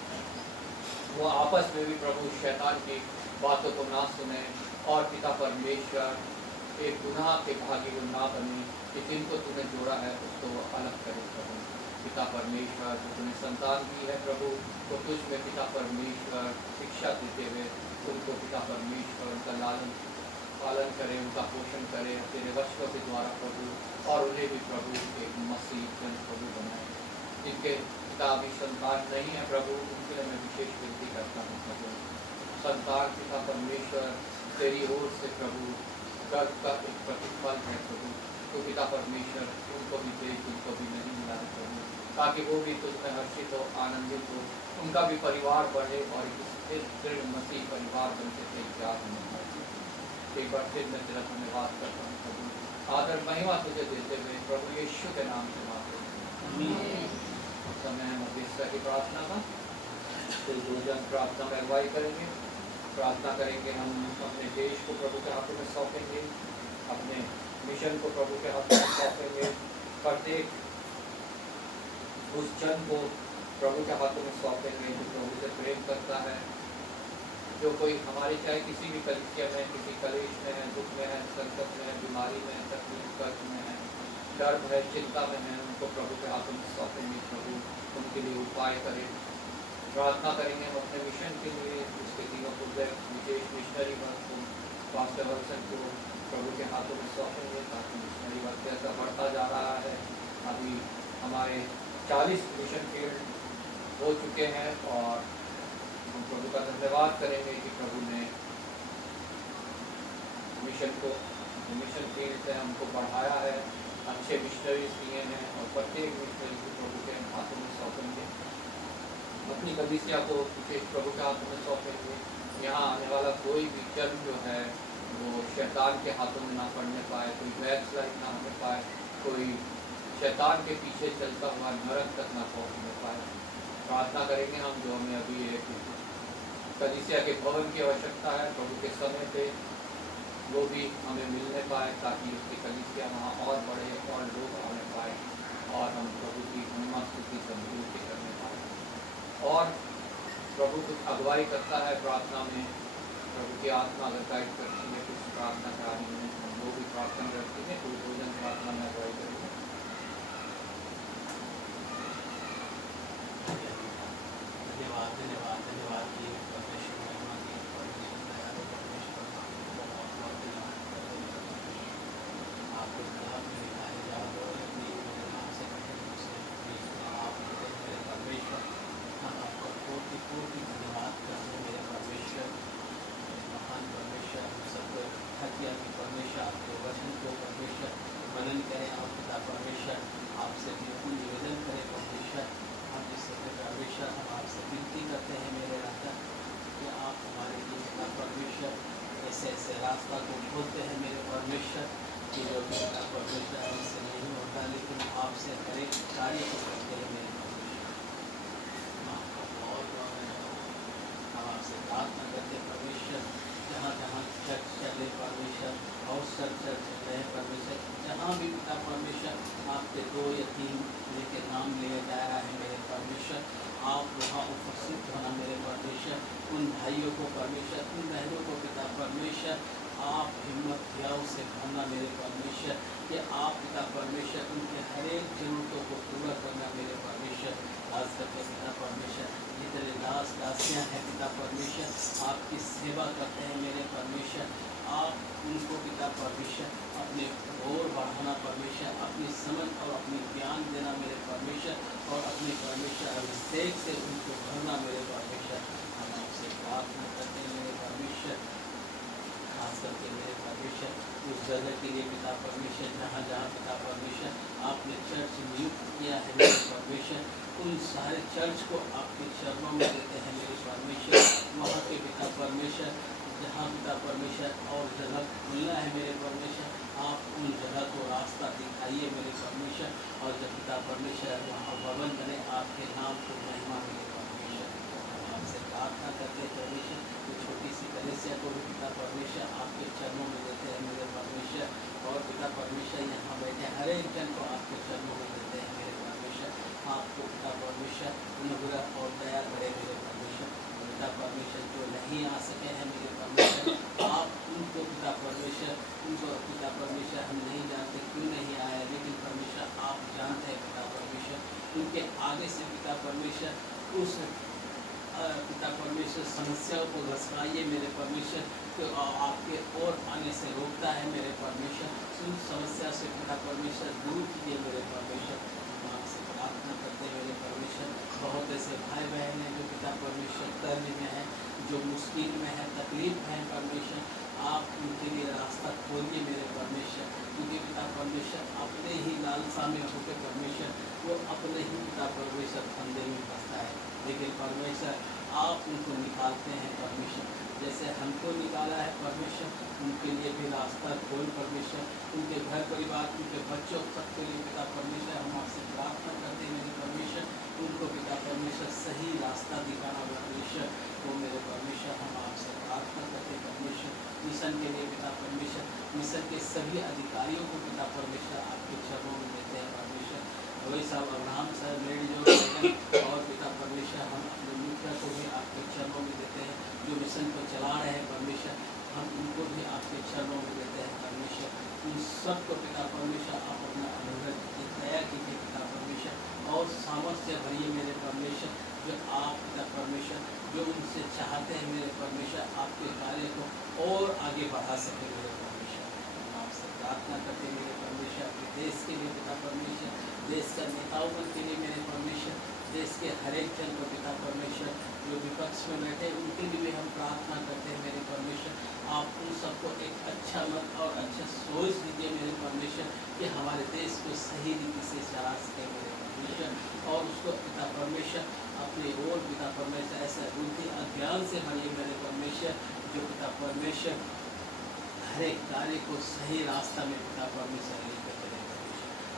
वो आपस में भी प्रभु शैतान की बातों को ना सुने और पिता परमेश्वर एक गुनाह के भागी वो ना बने कि जिनको तूने जोड़ा है उसको वो अलग करे प्रभु। पिता परमेश्वर जो तूने संतान दी है प्रभु तो तुझ में पिता परमेश्वर शिक्षा देते हुए उनको पिता परमेश्वर उनका लालन पालन करे, उनका पोषण करे तेरे वचनों के द्वारा प्रभु और उन्हें भी प्रभु एक मसीह जन प्रभु बनाए। जिनके पिता अभी संतान नहीं है प्रभु उनके लिए मैं विशेष विनती करता हूँ प्रभु। संतान पिता परमेश्वर तेरी ओर से प्रभु गर्व का एक प्रतिफल है प्रभु। तो पिता परमेश्वर उनको भी दे जिनको भी नहीं मिला है प्रभु ताकि वो भी तुझमें हर्षित हो, आनंदित हो, उनका भी परिवार बढ़े और एक दृढ़ मसीह परिवार बनके तैयार होने पाए। एक बार फिर मैं तेरा धन्यवाद करता हूँ प्रभु। आदर महिमा तुझे देते हुए प्रभु यीशु के नाम से मांगते हैं। समय है मध्यस्थता की प्रार्थना का। तो दो जन प्रार्थना में अगुवाई करेंगे। प्रार्थना करेंगे हम अपने देश को प्रभु के हाथों में सौंपेंगे, अपने मिशन को प्रभु के हाथों में सौंपेंगे, प्रत्येक उस जन को प्रभु के हाथों में सौंपेंगे जो प्रभु से प्रेम करता है, जो कोई हमारे चाहे किसी भी कलिसिया में, किसी कलेश में है, दुख में है, संकट में है, बीमारी में है, तकलीफ कर्ज में है, डर है, चिंता में है, उनको प्रभु के हाथों में सौंपेंगे। प्रभु उनके लिए उपाय करें। प्रार्थना करेंगे हम अपने मिशन के लिए उसके तीनों को विशेष मिशनरी वर्क को पास्टर वर्सन को प्रभु के हाथों में सौंपेंगे ताकि मिशनरी वर्क जैसा बढ़ता जा रहा है। अभी हमारे 40 मिशन फील्ड हो चुके हैं और हम प्रभु का धन्यवाद करेंगे कि प्रभु ने मिशन फील्ड से हमको बढ़ाया है, अच्छे मिशनरीज दिए हैं और प्रत्येक मिशनरी को प्रभु के हाथों में सौंपेंगे। अपनी कलीसिया को विशेष प्रभु के हाथों में सौंपेंगे। यहाँ आने वाला कोई भी जन जो है वो शैतान के हाथों में ना पड़ने पाए, कोई बैकस्लाइड ना होने पाए, कोई शैतान के पीछे चलता हुआ नरक तक ना पहुँचने पाए। प्रार्थना करेंगे हम जो हमें अभी एक कलीसिया के भवन की आवश्यकता है प्रभु के समय पे वो भी हमें मिलने पाए ताकि उसकी कलीसिया वहाँ और बढ़े और लोग आने पाए और हम प्रभु की महिमा स्तुति संपूर्ति करने पाए। और प्रभु कुछ अगुवाई करता है प्रार्थना में, प्रभु की आत्मा अगर गाइड करती है कुछ प्रार्थना कार्य में जो भी प्रार्थना करते हैं कोई भोजन प्रार्थना में अगुवाई करेंगे। धन्यवाद धन्यवाद धन्यवाद जी परमेश्वर महिमा की परमेश्वर दयालु परमेश्वर आपको बहुत बहुत धन्यवाद आपको कलाम में लिखा है जाओ और अपनी मेरे नाम से कहे उससे आप मेरे परमेश्वर हम आपको कोटि कोटि धन्यवाद करते हैं मेरे परमेश्वर महान परमेश्वर हम सबको इकट्ठा किया कि परमेश्वर आपके वचन को परमेश्वर मनन करें और पिता परमेश्वर आपसे बिल्कुल निवेदन करें परमेश्वर हम जिससे परमेश्वर हम आपसे विनती करते हैं मेरे राजा कि आप हमारे लिए पिता परमेश्वर ऐसे ऐसे रास्ता को खोलते हैं मेरे परमेश्वर कि जो पिता परमेश्वर हमसे नहीं होता लेकिन आपसे हर एक कार्य को करते हैं मेरे परमेश्वर आपका बहुत बहुत धन्यवाद हम आपसे प्रार्थना करते हैं परमेश्वर जहाँ जहाँ चर्च चले परमेश्वर और चर्च चल रहे परमेश्वर जहाँ भी पिता परमेश्वर आपके 2 या 3 लेके नाम लिया जा रहा है मेरे परमेश्वर आप वहाँ उपस्थित होना मेरे परमेश्वर उन भाइयों को परमेश्वर उन बहनों को पिता परमेश्वर आप हिम्मत दियाओं से भरना मेरे परमेश्वर कि आप पिता परमेश्वर उनके हर एक जरूरतों को पूरा करना मेरे परमेश्वर खास करके पिता परमेश्वर जितने दास दासियाँ हैं पिता परमेश्वर आपकी सेवा करते हैं मेरे परमेश्वर आप उनको पिता परमेश्वर अपने और बढ़ाना परमेश्वर अपनी समझ और अपनी ज्ञान देना मेरे परमेश्वर और अपने परमेश्वर अभिषेक से उनको भरना मेरे परमेश्वर हम आपसे प्रार्थना करते हैं मेरे परमेश्वर खास करके मेरे परमेश्वर उस जगह के लिए पिता परमेश्वर जहाँ जहाँ पिता परमेश्वर आपने चर्च नियुक्त किया है मेरे परमेश्वर उन सारे चर्च को आपके चरणों में देते हैं मेरे परमेश्वर वहाँ के पिता परमेश्वर जहाँ पिता परमेश्वर और जगह खुलना है मेरे परमेश्वर आप उन जगह को रास्ता दिखाइए मेरे परमेश्वर और जब पिता परमेश्वर वहाँ भवन बने आपके नाम को महिमा मेरे परमेश्वर हम आपसे प्रार्थना करते हैं परमेश्वर तो छोटी सी कलेसिया को भी पिता परमेश्वर आपके चरणों में देते हैं मेरे परमेश्वर और पिता परमेश्वर यहाँ बैठे हर एक जन को आपके चरणों में देते हैं मेरे परमेश्वर आपको पिता परमेश्वर अनुग्रह और दया करे मेरे परमेश्वर पिता परमेश्वर जो नहीं आ सके हैं मेरे परमेश्वर आप उनको पिता परमेश्वर उनको पिता परमेश्वर हम नहीं जानते क्यों नहीं आया लेकिन परमेश्वर आप जानते हैं पिता परमेश्वर उनके आगे से पिता परमेश्वर उस पिता परमेश्वर समस्याओं को घसकाइए मेरे परमेश्वर तो आपके और आने से रोकता है मेरे परमेश्वर उन समस्या से पिता परमेश्वर दूर कीजिए मेरे परमेश्वर हम आपसे प्रार्थना करते हैं मेरे परमेश्वर बहुत ऐसे भाई बहन हैं जो पिता परमेश्वर कर्ज में हैं जो मुश्किल में है तकलीफ है परमेश्वर आप उनके लिए रास्ता खोलिए मेरे परमेश्वर क्योंकि पिता परमेश्वर अपने ही लालसा में होकर परमेश्वर वो अपने ही पिता परमेश्वर फंदे में फंसता है लेकिन परमेश्वर आप उनको निकालते हैं परमेश्वर जैसे हमको निकाला है परमेश्वर उनके लिए भी रास्ता खोल परमेश्वर उनके घर परिवार उनके बच्चों सबके लिए पिता परमेश्वर हम आपसे प्रार्थना करते हैं मेरे परमेश्वर उनको पिता परमेश्वर सही रास्ता दिखाना परमेश्वर वो मेरे परमेश्वर हम आपसे प्रार्थना करते हैं परमेश्वर मिशन के लिए पिता परमेश्वर मिशन के सभी अधिकारियों को पिता परमेश्वर आपके चरणों में देते हैं परमेश्वर वही साहब अब्राहम साहब लेडी जो और पिता परमेश्वर हम अपने मुखिया को भी आपके चरणों में देते हैं जो मिशन को चला रहे हैं परमेश्वर हम उनको भी आपके चरणों में देते हैं परमेश्वर उन सबको पिता परमेश्वर आप अपना अनुग्रह कीजिए दया कीजिए पिता परमेश्वर और सामर्थ्य भरिए मेरे परमेश्वर जो आप पिता परमेश्वर जो उनसे चाहते हैं मेरे परमेश्वर आपके कार्य को और आगे बढ़ा सके मेरे परमेश्वर हम आपसे प्रार्थना करते हैं मेरे परमेश्वर अपने देश के लिए पिता परमेश्वर देश का नेताओं के लिए मेरे परमेश्वर देश के हर एक जन को पिता परमेश्वर जो विपक्ष में बैठे उनके लिए भी हम प्रार्थना करते हैं मेरे परमेश्वर आप उन सबको एक अच्छा मत और अच्छा सोच दीजिए मेरे परमेश्वर कि हमारे देश को सही रीति से चला सके मेरे परमेश्वर और उसको पिता परमेश्वर अपने और पिता परमेश्वर ऐसा बुद्धि अज्ञान से भरिए मेरे परमेश्वर जो पिता परमेश्वर हर एक कार्य को सही रास्ता में पिता परमेश्वर लेकर चले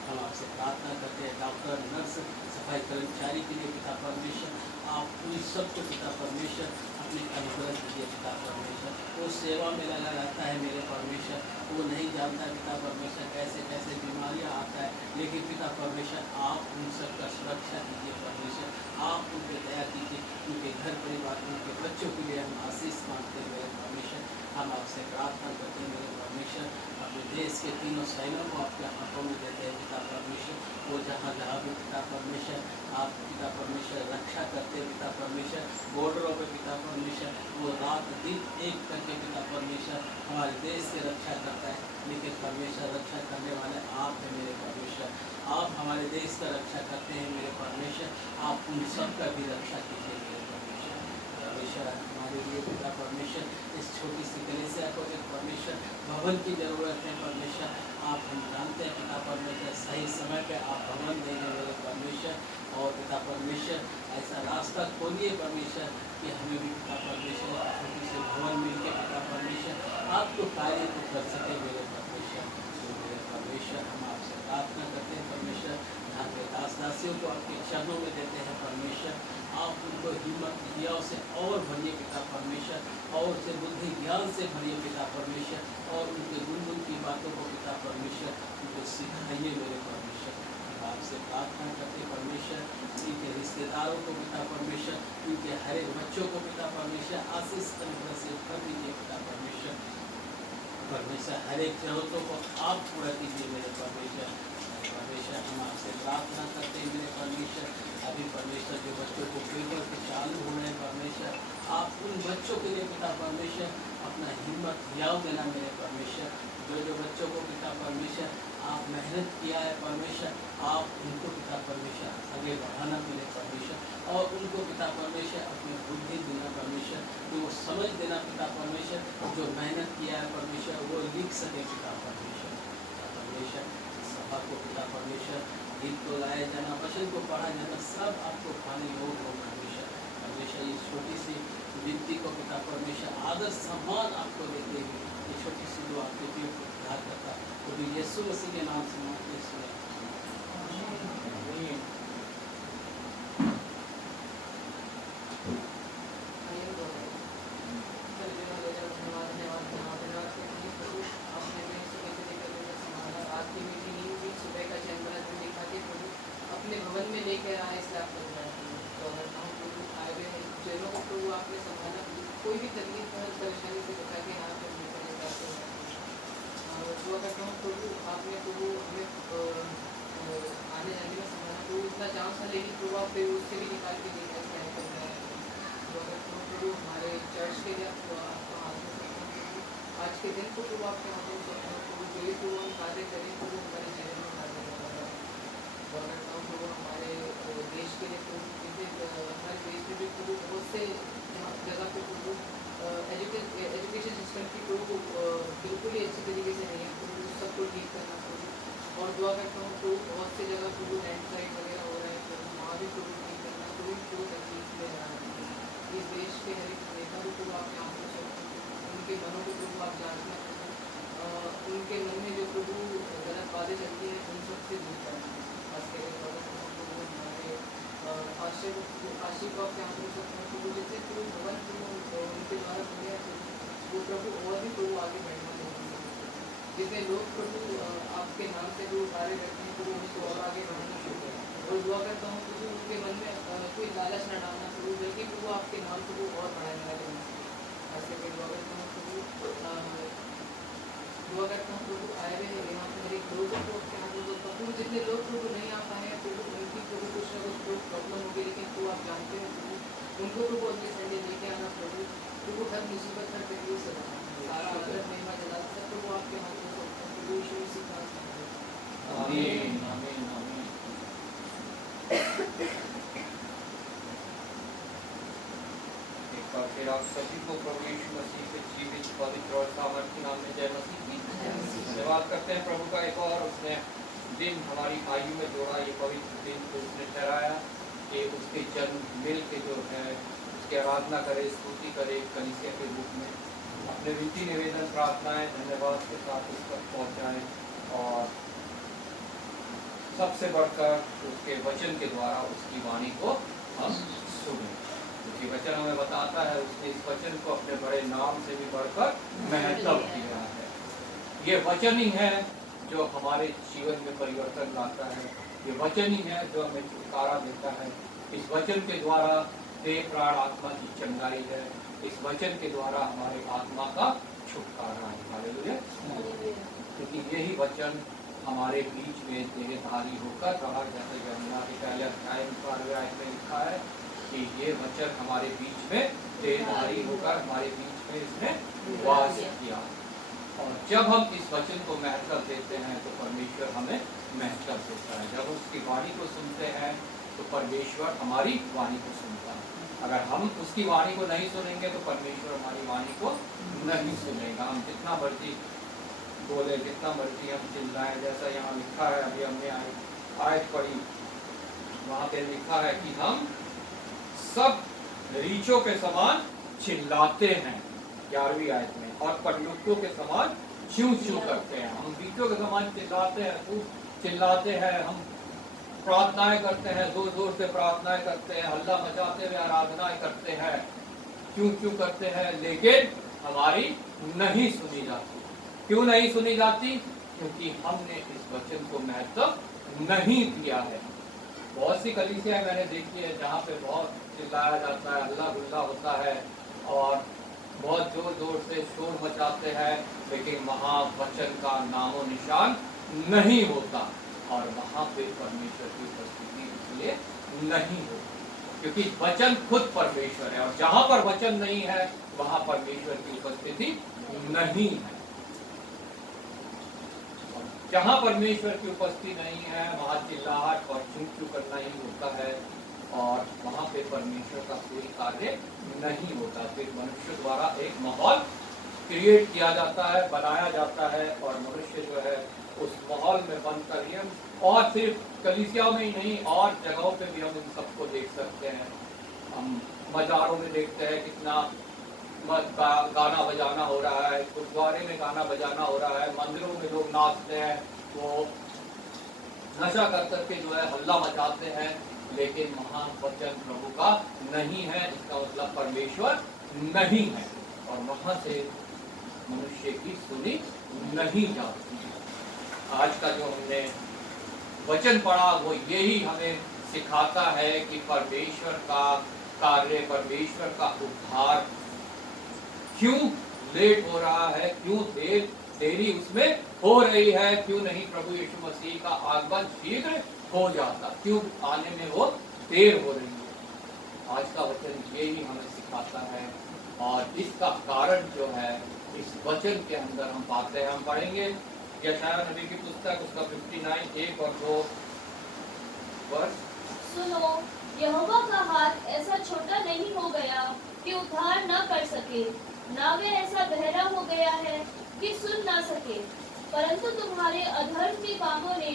हम आपसे प्रार्थना करते हैं डॉक्टर नर्स सफाई कर्मचारी के लिए पिता परमेश्वर आप उन सबको पिता परमेश्वर अपने अनुग्रह दीजिए पिता परमेश्वर वो सेवा में लगा रहता है मेरे परमेश्वर वो नहीं जानता पिता परमेश्वर कैसे कैसे बीमारियां आता है लेकिन पिता परमेश्वर आप उन सबका सुरक्षा कीजिए परमेश्वर आप उन पर दया कीजिए उनके घर परिवार उनके बच्चों के लिए हम आशीष मांगते हैं मेरे परमेश्वर हम आपसे प्रार्थना करते हैं मेरे परमेश्वर, अपने देश के तीनों सैनिकों को आपके हाथों में देते हैं पिता परमेश्वर। वो जहाँ जहाँ भी पिता परमेश्वर आप पिता परमेश्वर रक्षा करते हैं पिता परमेश्वर, बॉर्डरों पे पिता परमेश्वर वो रात दिन एक करके पिता परमेश्वर हमारे देश की रक्षा करता है। लेकिन परमेश्वर रक्षा करने वाले आप हैं मेरे परमेश्वर, आप हमारे देश का रक्षा करते हैं मेरे परमेश्वर। आप उन सब का भी रक्षा कीजिए मेरे परमेश्वर। परमेश्वर हमारे लिए पिता परमेश्वर इस छोटी सी कलीसिया को एक परमेश्वर भवन की ज़रूरत है परमेश्वर। आप हम जानते हैं पिता परमेश्वर सही समय पे आप भवन देंगे मेरे परमेश्वर। और पिता परमेश्वर ऐसा रास्ता खोलिए परमेश्वर कि हमें भी पिता परमेश्वर छोटी सी भवन मिल के पिता परमेश्वर आपको कार्य को कर सके मेरे परमेश्वर। तो मेरे परमेश्वर हम आपसे प्रार्थना करते हैं परमेश्वर, यहाँ के दास दासियों को आपके चरणों में देते हैं परमेश्वर। आप उनको हिम्मत हिया से और भरिए पिता परमेश्वर, और उसे बुद्धि ज्ञान से भरिए पिता परमेश्वर, और उनके गुण की बातों को पिता परमेश्वर उनको सिखाइए मेरे परमेश्वर। हम आपसे प्रार्थना करते परमेश्वर, इनके रिश्तेदारों को पिता परमेश्वर, इनके हर एक बच्चों को पिता परमेश्वर आशीष अनुग्रह से भर दीजिए पिता परमेश्वर। परमेश्वर हर एक जरूरतों को आप पूरा कीजिए मेरे परमेश्वर। परमेश्वर हम आपसे प्रार्थना करते हैं मेरे परमेश्वर, अभी परमेश्वर जो बच्चों को पेपर के चालू हो रहे हैं परमेश्वर, आप उन बच्चों के लिए पिता परमेश्वर अपना हिम्मत हिलाव देना मेरे परमेश्वर। जो बच्चों को पिता परमेश्वर आप मेहनत किया है परमेश्वर, आप उनको पिता परमेश्वर आगे बढ़ाना मेरे परमेश्वर, और उनको पिता परमेश्वर अपनी बुद्धि देना परमेश्वर, कि वो समझ देना पिता परमेश्वर, जो मेहनत किया है परमेश्वर वो लिख सके पिता परमेश्वर। परमेश्वर सभा को पिता परमेश्वर गीत को गाया जाना, वचन को पढ़ा जाना, सब आपको पाने योग हो परमेश्वर। परमेश्वर ये छोटी सी विनती को पिता परमेश्वर आदर सम्मान आपको देते हुए ये छोटी सी दुआ आपके लिए उद्धार करता है, तो भी यीशु मसीह के नाम से मांगते हैं। अपने भवन में लेकर आए इसलिए आप लोग तो आए हुए हैं जनों को प्रभु आपने संभाला, कोई भी तकलीफ परेशानी से बचा के यहाँ पर दुआ करता हूँ प्रभु आपने प्रभु हमें आने जाने में संभाला, प्रभु इतना चांस है लेकिन प्रभु आप फिर उससे भी निकाल के लेकर स्कैन कर रहे हैं। दुआ करता हूँ प्रभु हमारे चर्च के लिए आपको हाथ में सकता हूँ प्रभु, आज के दिन को प्रभु आपके हाथों में सकता हूँ प्रभु, जो भी प्रभु हम कार्य करें प्रभु हमारे चैनल में कार्य करता है। दुआ करता हूँ प्रभु हमारे देश के लिए प्रभु, हमारे देश में भी प्रभु बहुत से जगह पे प्रभु एजुकेशन सिस्टम की प्रभु बिल्कुल ही अच्छी तरीके से नहीं है प्रभु, सबको ठीक करना प्रभु। और दुआ करता हूँ प्रभु बहुत सी जगह प्रभु लैंडस्लाइड वगैरह हो रहे हैं प्रभु, वहाँ भी प्रभु ठीक करना, कोई प्रभु तकलीफ ले रहा है। इस देश के हर एक नेता को प्रभु आपने आंखों से उनके मनों को प्रभु आप जांचना प्रभु, उनके मन में जो प्रभु गलत बातें चलती है उन सब से दूर करना। खास करके प्रभु हमारे आशी को आपके आंखों से प्रभु, जैसे प्रभु भवन प्रभु उनके द्वारा बने वो प्रभु और भी प्रभु आगे बढ़ना चाहिए। जितने लोग प्रभु आपके नाम से जो कार्य करते हैं प्रभु उनको और आगे बढ़ाना चाहिए। और दुआ करता हूँ प्रभु उनके मन में कोई लालच न डालना प्रभु, बल्कि प्रभु आपके नाम को और बढ़ाने वाले होना चाहिए। ऐसे कोई दुआ करता हूँ प्रभु, दुआ करता हूँ प्रभु आए हुए यहाँ पर हर एक लोगों को आपके हाथ में देता हूँ प्रभु, जितने लोग प्रभु नहीं आ पाए हैं प्रभु उनकी प्रभु कुछ ना कुछ प्रॉब्लम होगी, लेकिन प्रभु आप जानते हो प्रभु उनको प्रभु अगले संडे लेके आना प्रभु, प्रभु हर मुसीबत हर तकलीफ से सारा आदर महिमा जला सब प्रभु आपके हाथ में देता हूँ प्रभु यीशु मसीह का नाम में। आमीन आमीन आमीन। एक बार फिर आप सभी को प्रभु यीशु मसीह के जीवित पवित्र और सामर्थ्य नाम में जय मसीह की। धन्यवाद करते हैं प्रभु का एक और उसने दिन हमारी आयु में जोड़ा, ये पवित्र दिन को उसने ठहराया कि उसके जन्म मिल के जो है उसकी आराधना करे, स्तुति करे कलीसिया के रूप में, अपने विनती निवेदन प्रार्थनाएं धन्यवाद के साथ उस तक पहुँचाएँ, और सबसे बढ़कर उसके वचन के द्वारा उसकी वाणी को हम सुने। क्योंकि वचन हमें बताता है उसने इस वचन को अपने बड़े नाम से भी बढ़कर महत्व दिया है। ये वचन ही है जो हमारे जीवन में परिवर्तन लाता है, ये वचन ही है जो हमें छुटकारा देता है। इस वचन के द्वारा देह प्राण आत्मा की चंगाई है, इस वचन के द्वारा हमारे आत्मा का छुटकारा है। हालेलुया। क्योंकि यही वचन हमारे बीच में देहधारी होकर रहा, जैसे यमुना के पहले अध्याय में लिखा है कि ये वचन हमारे बीच में देहधारी होकर हमारे बीच में इसने वास किया। और जब हम इस वचन को महत्व देते हैं तो परमेश्वर हमें महत्व देता है। जब उसकी वाणी को सुनते हैं तो परमेश्वर हमारी वाणी को सुनता है। अगर हम उसकी वाणी को नहीं सुनेंगे तो परमेश्वर हमारी वाणी को नहीं सुनेगा। हम जितना मर्जी बोले, जितना मर्जी हम चिल्लाएं, जैसा यहाँ लिखा है, अभी हमने आयत पढ़ी, वहां पे लिखा है कि हम सब रीछों के समान चिल्लाते हैं 11वीं आयत में, और पटयुक्तों के समान च्यू च्यू करते हैं। हम रीछों के समान चिल्लाते हैं, खूब चिल्लाते हैं, हम प्रार्थनाएं करते हैं, जोर जोर से प्रार्थनाएं करते हैं, हल्ला मचाते हुए आराधनाएं करते हैं, क्यों क्यों करते हैं, लेकिन हमारी नहीं सुनी जाती। क्यों नहीं सुनी जाती? क्योंकि हमने इस वचन को महत्व नहीं दिया है। बहुत सी कलीसियां मैंने देखी है जहाँ पे बहुत चिल्लाया जाता है, हल्ला गुल्ला होता है और बहुत जोर जोर से शोर मचाते हैं, लेकिन वहाँ वचन का नामो निशान नहीं होता, और वहाँ पे परमेश्वर की उपस्थिति इसलिए नहीं होती, क्योंकि वचन खुद परमेश्वर है, और जहाँ पर वचन नहीं है वहाँ परमेश्वर की उपस्थिति नहीं है। जहाँ परमेश्वर की उपस्थिति नहीं है वहाँ चिल्लाहट और चूं चूं करना ही होता है, और वहाँ पे परमेश्वर का कोई कार्य नहीं होता। फिर मनुष्य द्वारा एक माहौल क्रिएट किया जाता है, बनाया जाता है, और मनुष्य जो है उस माहौल में बंद कर, और सिर्फ कलीसियाओं में ही नहीं और जगहों पे भी हम इन सबको देख सकते हैं। हम मज़ारों में देखते हैं कितना गाना बजाना हो रहा है, गुरुद्वारे में गाना बजाना हो रहा है, मंदिरों में लोग नाचते हैं, वो नशा कर करके जो है हल्ला मचाते हैं, लेकिन वहाँ वचन प्रभु का नहीं है। इसका मतलब परमेश्वर नहीं है, और वहाँ से मनुष्य की सुनी नहीं जाती। आज का जो हमने वचन पढ़ा वो यही हमें सिखाता है कि परमेश्वर का कार्य, परमेश्वर का उद्धार क्यों लेट हो रहा है, क्यों देरी उसमें हो रही है, क्यों नहीं प्रभु यीशु मसीह का आगमन शीघ्र हो जाता, क्यों आने में वो देर हो रही है। आज का वचन यही हमें सिखाता है, और इसका कारण जो है इस वचन के अंदर हम पाते हैं। हम पढ़ेंगे यशायाह नबी की पुस्तक, उसका 59 1 और 2 वर्ष। सुनो, यहोवा का हाथ ऐसा छोटा नहीं हो गया कि उद्धार न कर सके, ना वे ऐसा बहरा हो गया है कि सुन ना सके, परंतु तुम्हारे अधर्म के कामों ने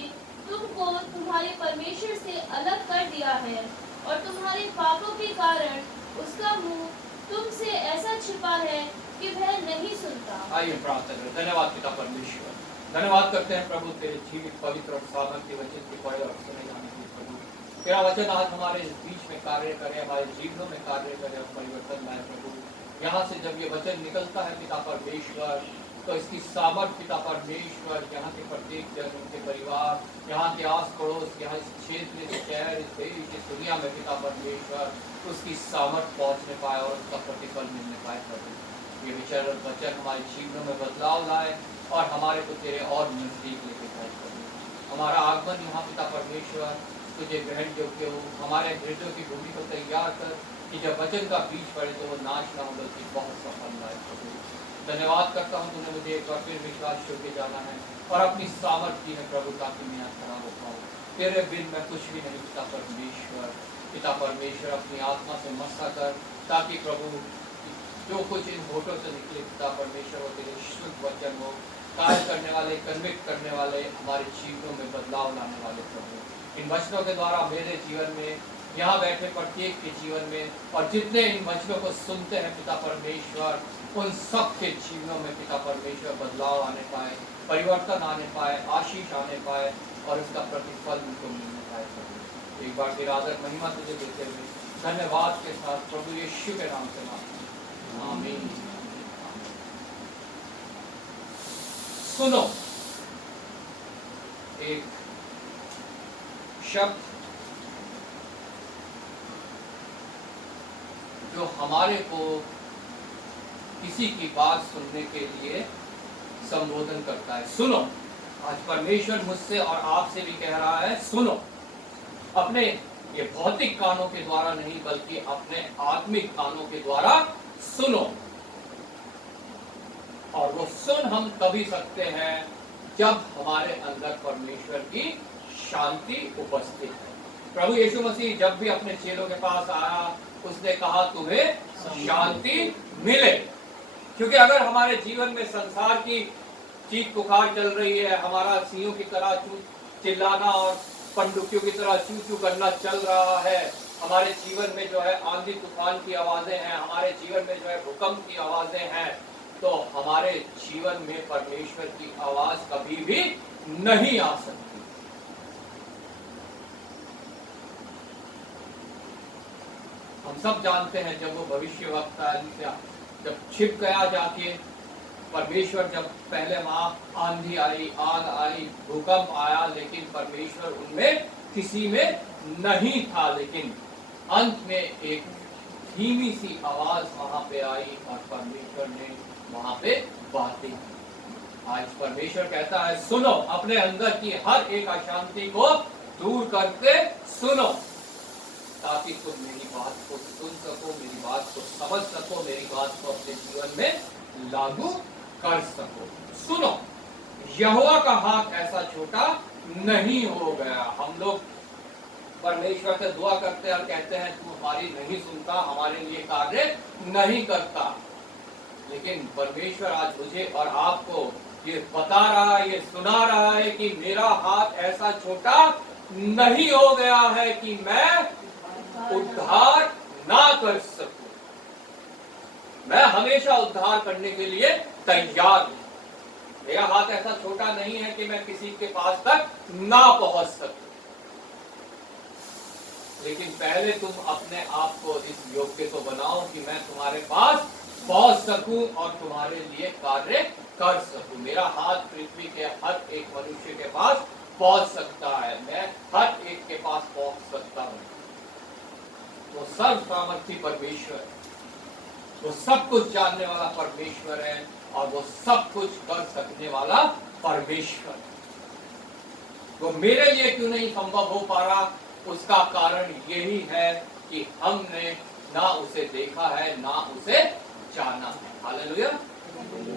तुमको तुम्हारे परमेश्वर से अलग कर दिया है, और तुम्हारे पापों के कारण उसका मुंह तुमसे ऐसा छिपा है कि वह नहीं सुनता। आइए प्रार्थना करें। धन्यवाद पिता परमेश्वर, धन्यवाद करते हैं प्रभु तेरे जीवित पवित्र और सामर्थ्य वचन के पढ़े और सुने जाने के लिए। प्रभु तेरा वचन आज हमारे बीच में कार्य करे, हमारे जीवनों में कार्य करे और परिवर्तन लाए। प्रभु यहाँ से जब ये वचन निकलता है पिता परमेश्वर, तो इसकी सामर्थ पिता परमेश्वर यहाँ के प्रत्येक जन, उनके परिवार, यहाँ के आस पड़ोस, यहाँ इस क्षेत्र, इस शहर, इस देश, इस दुनिया में पिता परमेश्वर उसकी सामर्थ पहुँचने पाए और उसका प्रतिफल मिलने पाए। प्रभु ये विचार वचन हमारे जीवनों में बदलाव लाए और हमारे को तेरे और नजदीक लेके जाए। प्रभु हमारा आगमन यहाँ पिता परमेश्वर तुझे ग्रहण योग्य हो, हमारे हृदयों की भूमि को तैयार कर कि जब वचन का बीज पड़े तो वो नाश ना हो बल्कि बहुत सफल लाए। प्रभु धन्यवाद करता हूँ, तूने मुझे एक बार फिर विश्वास योग्य जाना है और अपनी सामर्थ्य है प्रभु, ताकि मैं यहाँ खड़ा हो पाऊँ। तेरे बिन मैं कुछ भी नहीं पिता परमेश्वर। पिता परमेश्वर अपनी आत्मा से मस्सा कर, ताकि प्रभु जो कुछ इन होठों से निकले पिता परमेश्वर वो तेरे शुद्ध वचन हो, कार्य करने वाले, कन्विक्ट करने वाले, हमारे जीवनों में बदलाव लाने वाले। प्रभु इन वचनों के द्वारा मेरे जीवन में, यहाँ बैठे प्रत्येक के जीवन में, और जितने इन वचनों को सुनते हैं पिता परमेश्वर, उन सब के जीवनों में पिता परमेश्वर बदलाव आने पाए, परिवर्तन आने पाए, आशीष आने पाए और उसका प्रतिफल उनको मिलने पाए। प्रभु एक बार फिर आदर महिमा तुझे देते हुए धन्यवाद के साथ प्रभु यीशु के नाम से मांगते हैं, आमीन। सुनो, एक शब्द जो हमारे को किसी की बात सुनने के लिए संबोधन करता है। सुनो, आज परमेश्वर मुझसे और आपसे भी कह रहा है सुनो, अपने ये भौतिक कानों के द्वारा नहीं बल्कि अपने आत्मिक कानों के द्वारा सुनो। और वो सुन हम तभी सकते हैं जब हमारे अंदर परमेश्वर की शांति उपस्थित है। प्रभु यीशु मसीह जब भी अपने चेलों के पास आया, उसने कहा तुम्हें शांति मिले। क्योंकि अगर हमारे जीवन में संसार की चीख पुकार चल रही है, हमारा सिंहों की तरह चिल्लाना और पंडुकियों की तरह चू चू करना चल रहा है, हमारे जीवन में जो है आंधी तूफान की आवाजें हैं, हमारे जीवन में जो है भूकंप की आवाजें हैं, तो हमारे जीवन में परमेश्वर की आवाज कभी भी नहीं आ सकती। हम सब जानते हैं जब वो भविष्यवक्ता जब छिप गया जाके, परमेश्वर जब पहले वहां आंधी आई, आग आई, भूकंप आया, लेकिन परमेश्वर उनमें किसी में नहीं था। लेकिन अंत में एक धीमी सी आवाज वहां पे आई और परमेश्वर ने वहां पे बातें की। आज परमेश्वर कहता है सुनो, अपने अंदर की हर एक अशांति को दूर करके सुनो, ताकि तुम मेरी बात को सुन सको, मेरी बात को समझ सको, मेरी बात को अपने जीवन में लागू कर सको। सुनो, यहोवा का हाथ ऐसा छोटा नहीं हो गया। हम लोग परमेश्वर से दुआ करते हैं और कहते हैं तू हमारी नहीं सुनता, हमारे लिए कार्य नहीं करता, लेकिन परमेश्वर आज मुझे और आपको ये बता रहा है, ये सुना रहा है कि मेरा हाथ ऐसा छोटा नहीं हो गया है कि मैं उद्धार ना कर सकूं। मैं हमेशा उद्धार करने के लिए तैयार हूं। मेरा हाथ ऐसा छोटा नहीं है कि मैं किसी के पास तक ना पहुंच सकूं, लेकिन पहले तुम अपने आप को इस योग्य तो बनाओ कि मैं तुम्हारे पास पहुंच सकूं और तुम्हारे लिए कार्य कर सकूं। मेरा हाथ पृथ्वी के हर एक मनुष्य के पास पहुंच सकता है, मैं हर एक के पास पहुंच सकता हूं। वो सर्व सामर्थी परमेश्वर है, वो सब कुछ जानने वाला परमेश्वर है और वो सब कुछ कर सकने वाला परमेश्वर है। वो मेरे लिए क्यों नहीं संभव हो पा रहा, उसका कारण यही है कि हमने ना उसे देखा है ना उसे जाना है। हालेलुया।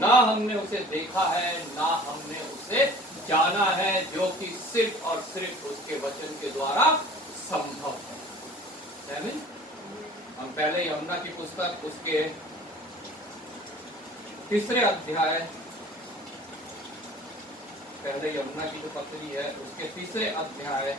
ना हमने उसे देखा है ना हमने उसे जाना है, जो कि सिर्फ और सिर्फ उसके वचन के द्वारा संभव है। हम पहले यमुना की पुस्तक उसके 3 अध्याय, पहले यमुना की जो पत्री है उसके 3 अध्याय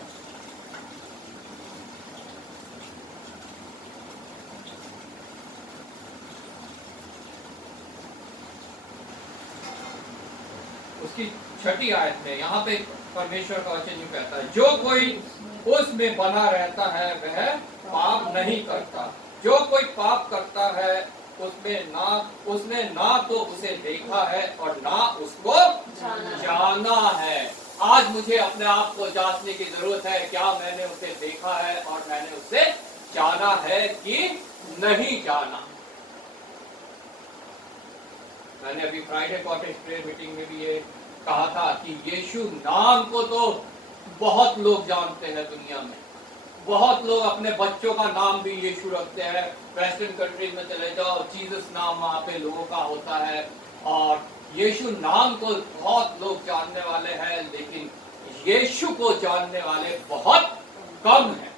उसकी 6ठी आयत में यहाँ पे परमेश्वर का वचन यूं कहता है, जो कोई उसमें बना रहता है वह पाप नहीं करता। जो कोई पाप करता है उसने ना तो उसे देखा है और ना उसको जाना है। आज मुझे अपने आप को जांचने की जरूरत है, क्या मैंने उसे देखा है और मैंने उसे जाना है कि नहीं जाना। मैंने अभी फ्राइडे कॉटेज प्रेयर मीटिंग में भी ये कहा था कि यीशु नाम को तो बहुत लोग जानते हैं दुनिया में, बहुत लोग अपने बच्चों का नाम भी यीशु रखते हैं। वेस्टर्न कंट्रीज में चले जाओ, जीसस नाम वहाँ पे लोगों का होता है और यीशु नाम को बहुत लोग जानने वाले हैं, लेकिन यीशु को जानने वाले बहुत कम हैं।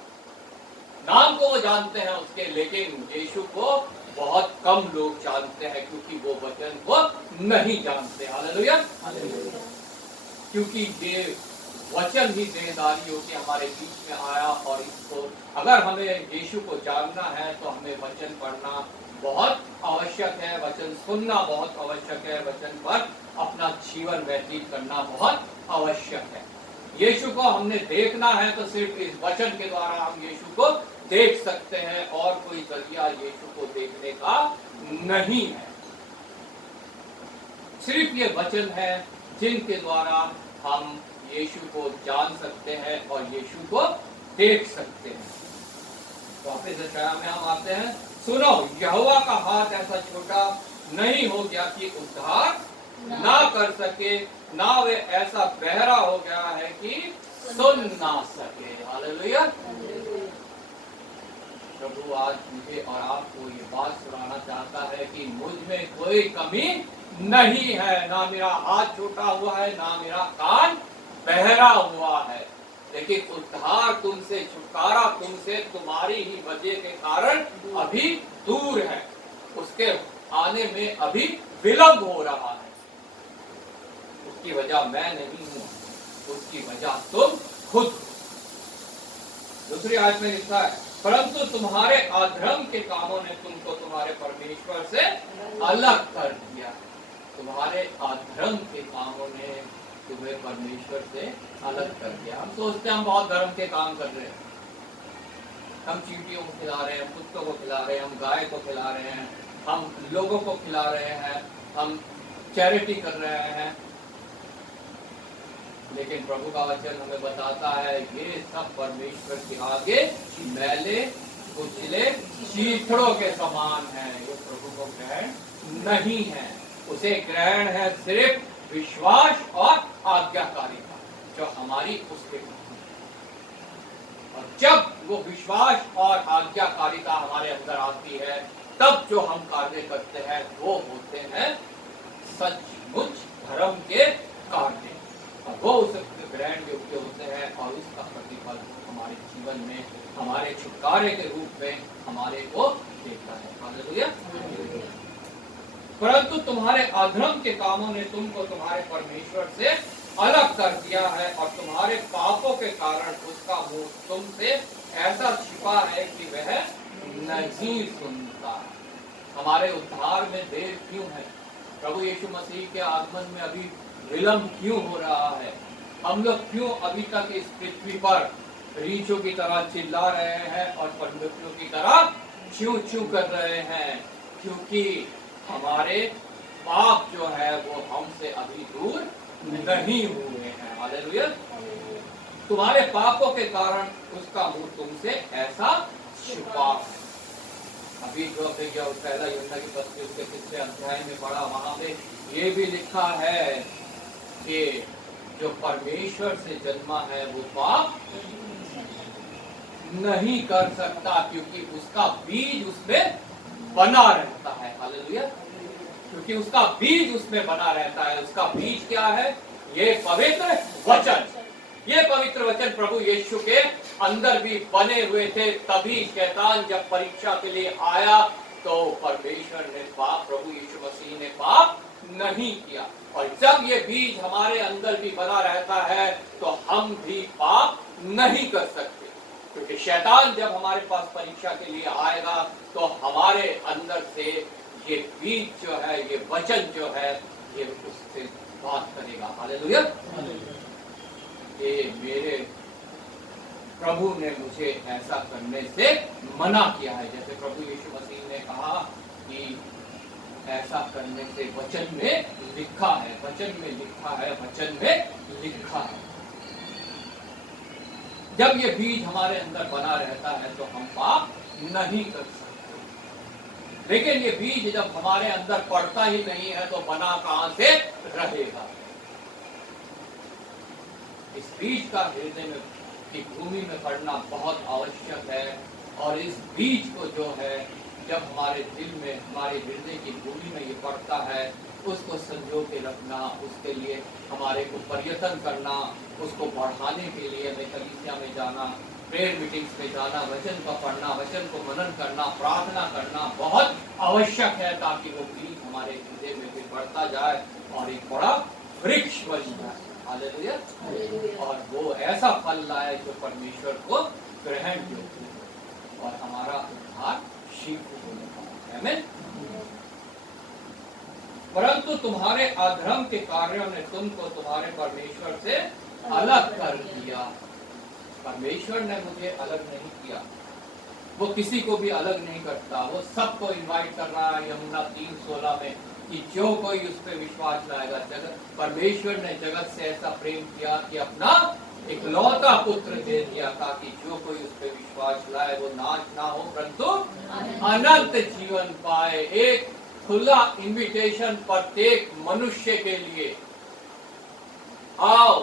नाम को वो जानते हैं उसके, लेकिन यीशु को बहुत कम लोग जानते हैं, क्योंकि वो वचन को नहीं जानते। हालेलुया। क्योंकि ये वचन ही देहधारी होकर हमारे बीच में आया और इसको अगर हमें यीशु को जानना है तो हमें वचन पढ़ना बहुत आवश्यक है, वचन सुनना बहुत आवश्यक है, वचन पर अपना जीवन व्यतीत करना बहुत आवश्यक है। यीशु को हमने देखना है तो सिर्फ इस वचन के द्वारा हम यीशु को देख सकते हैं, और कोई जरिया यीशु को देखने का नहीं है। सिर्फ ये वचन है जिनके द्वारा हम यीशु को जान सकते हैं और यीशु को देख सकते हैं। वापस यशायाह में हम आते हैं, सुनो, यहोवा का हाथ ऐसा छोटा नहीं हो गया कि उद्धार ना कर सके, ना वे ऐसा बहरा हो गया है कि सुन ना सके। हालेलुया। प्रभु आज मुझे और आपको ये बात सुनाना चाहता है कि मुझ में कोई कमी नहीं है, ना मेरा हाथ छूटा हुआ है, ना मेरा कान बहरा हुआ है, लेकिन उद्धार तुमसे, छुटकारा तुमसे तुम्हारी ही वजह के कारण अभी दूर है, उसके आने में अभी विलंब हो रहा है। उसकी वजह मैं नहीं हूं, उसकी वजह तुम खुद। दूसरी आयत में लिखा है, परंतु तुम्हारे अधर्म के कामों ने तुमको तुम्हारे परमेश्वर से अलग कर दिया। तुम्हारे अधर्म के कामों ने तुम्हें परमेश्वर से अलग कर दिया। हम सोचते हैं हम बहुत धर्म के काम कर रहे हैं, हम चींटियों को खिला रहे हैं, कुत्तों को खिला रहे हैं, हम गाय को खिला रहे हैं, हम लोगों को खिला रहे हैं, हम चैरिटी कर रहे हैं, लेकिन प्रभु का वचन हमें बताता है ये सब परमेश्वर के आगे मैले कुचले शीथड़ों के समान है। ये प्रभु को ग्रहण नहीं है, उसे ग्रहण है सिर्फ विश्वास और आज्ञाकारिता जो हमारी उसके। और जब वो विश्वास और आज्ञाकारिता हमारे अंदर आती है, तब जो हम कार्य करते हैं वो होते हैं सचमुच धर्म के कार्य, और वो उसे ग्रहण योग्य होते हैं, और उसका प्रतिफल हमारे जीवन में, हमारे छुटकारे के रूप में हमारे को देता है। हालेलुया। परंतु तुम्हारे अधर्म के कामों ने तुमको तुम्हारे परमेश्वर से अलग कर दिया है, और तुम्हारे पापों के कारण उसका मुंह तुमसे ऐसा छिपा है कि वह नहीं सुनता। हमारे उद्धार में देर क्यों है? प्रभु यीशु मसीह के आगमन में अभी विलंब क्यों हो रहा है? हम लोग क्यों अभी तक इस पृथ्वी पर रीछों की तरह चिल्ला रहे हैं और पंडितों की तरह चूं चूं कर रहे हैं? क्योंकि हमारे पाप जो है वो हमसे अभी दूर नहीं हुए हैं। हालेलुया। तुम्हारे पापों के कारण उसका मुंह तुमसे ऐसा छिपा। अभी जो पहला यूहन्ना की पत्री उसके 3 अध्याय में पढ़ा, वहां पे ये भी लिखा है कि जो परमेश्वर से जन्मा है वो पाप नहीं कर सकता, क्योंकि उसका बीज उसमें बना रहता है। हालेलुया। क्योंकि उसका बीज उसमें बना रहता है। उसका बीज क्या है? ये पवित्र वचन। ये पवित्र वचन प्रभु यीशु के अंदर भी बने हुए थे, तभी शैतान जब परीक्षा के लिए आया तो परमेश्वर ने पाप, प्रभु यीशु मसीह ने पाप नहीं किया। और जब ये बीज हमारे अंदर भी बना रहता है तो हम भी पाप नहीं कर सकते, क्योंकि शैतान जब हमारे पास परीक्षा के लिए आएगा तो हमारे अंदर से ये बीज जो है, ये वचन जो है, ये उससे बात करेगा। हालेलुया। ये मेरे प्रभु ने मुझे ऐसा करने से मना किया है, जैसे प्रभु यीशु मसीह ने कहा कि ऐसा करने से वचन में लिखा है, वचन में लिखा है, वचन में लिखा है। जब ये बीज हमारे अंदर बना रहता है तो हम पाप नहीं कर सकते, लेकिन ये बीज जब हमारे अंदर पड़ता ही नहीं है तो बना कहां से रहेगा? इस बीज का हृदय में की भूमि में पड़ना बहुत आवश्यक है, और इस बीज को जो है जब हमारे दिल में, हमारे हृदय की भूमि में ये पड़ता है, उसको संजो के रखना, उसके लिए हमारे को प्रयत्न करना, उसको बढ़ाने के लिए हमें कलीसिया में जाना, प्रेयर मीटिंग्स में जाना, वचन को पढ़ना, वचन को मनन करना, प्रार्थना करना बहुत आवश्यक है, ताकि वो बीज हमारे हृदय में फिर बढ़ता जाए और एक बड़ा वृक्ष बन जाए। हालेलुया। और वो ऐसा फल लाए जो परमेश्वर को ग्रहण योग्य हो, और हमारा उद्धार शीघ्र होने पाए। आमीन। परंतु तुम्हारे अधर्म के कार्यों ने तुमको तुम्हारे परमेश्वर से अलग कर दिया। परमेश्वर ने मुझे अलग नहीं किया, वो किसी को भी अलग नहीं करता, वो सबको इनवाइट कर रहा है यमुना 3:16 में कि जो कोई उस पर विश्वास लाएगा। जगत, परमेश्वर ने जगत से ऐसा प्रेम किया कि अपना इकलौता पुत्र दे दिया, ताकि जो कोई उस पर विश्वास लाए वो नाश ना हो परंतु अनंत जीवन पाए। एक खुला इनविटेशन प्रत्येक मनुष्य के लिए, आओ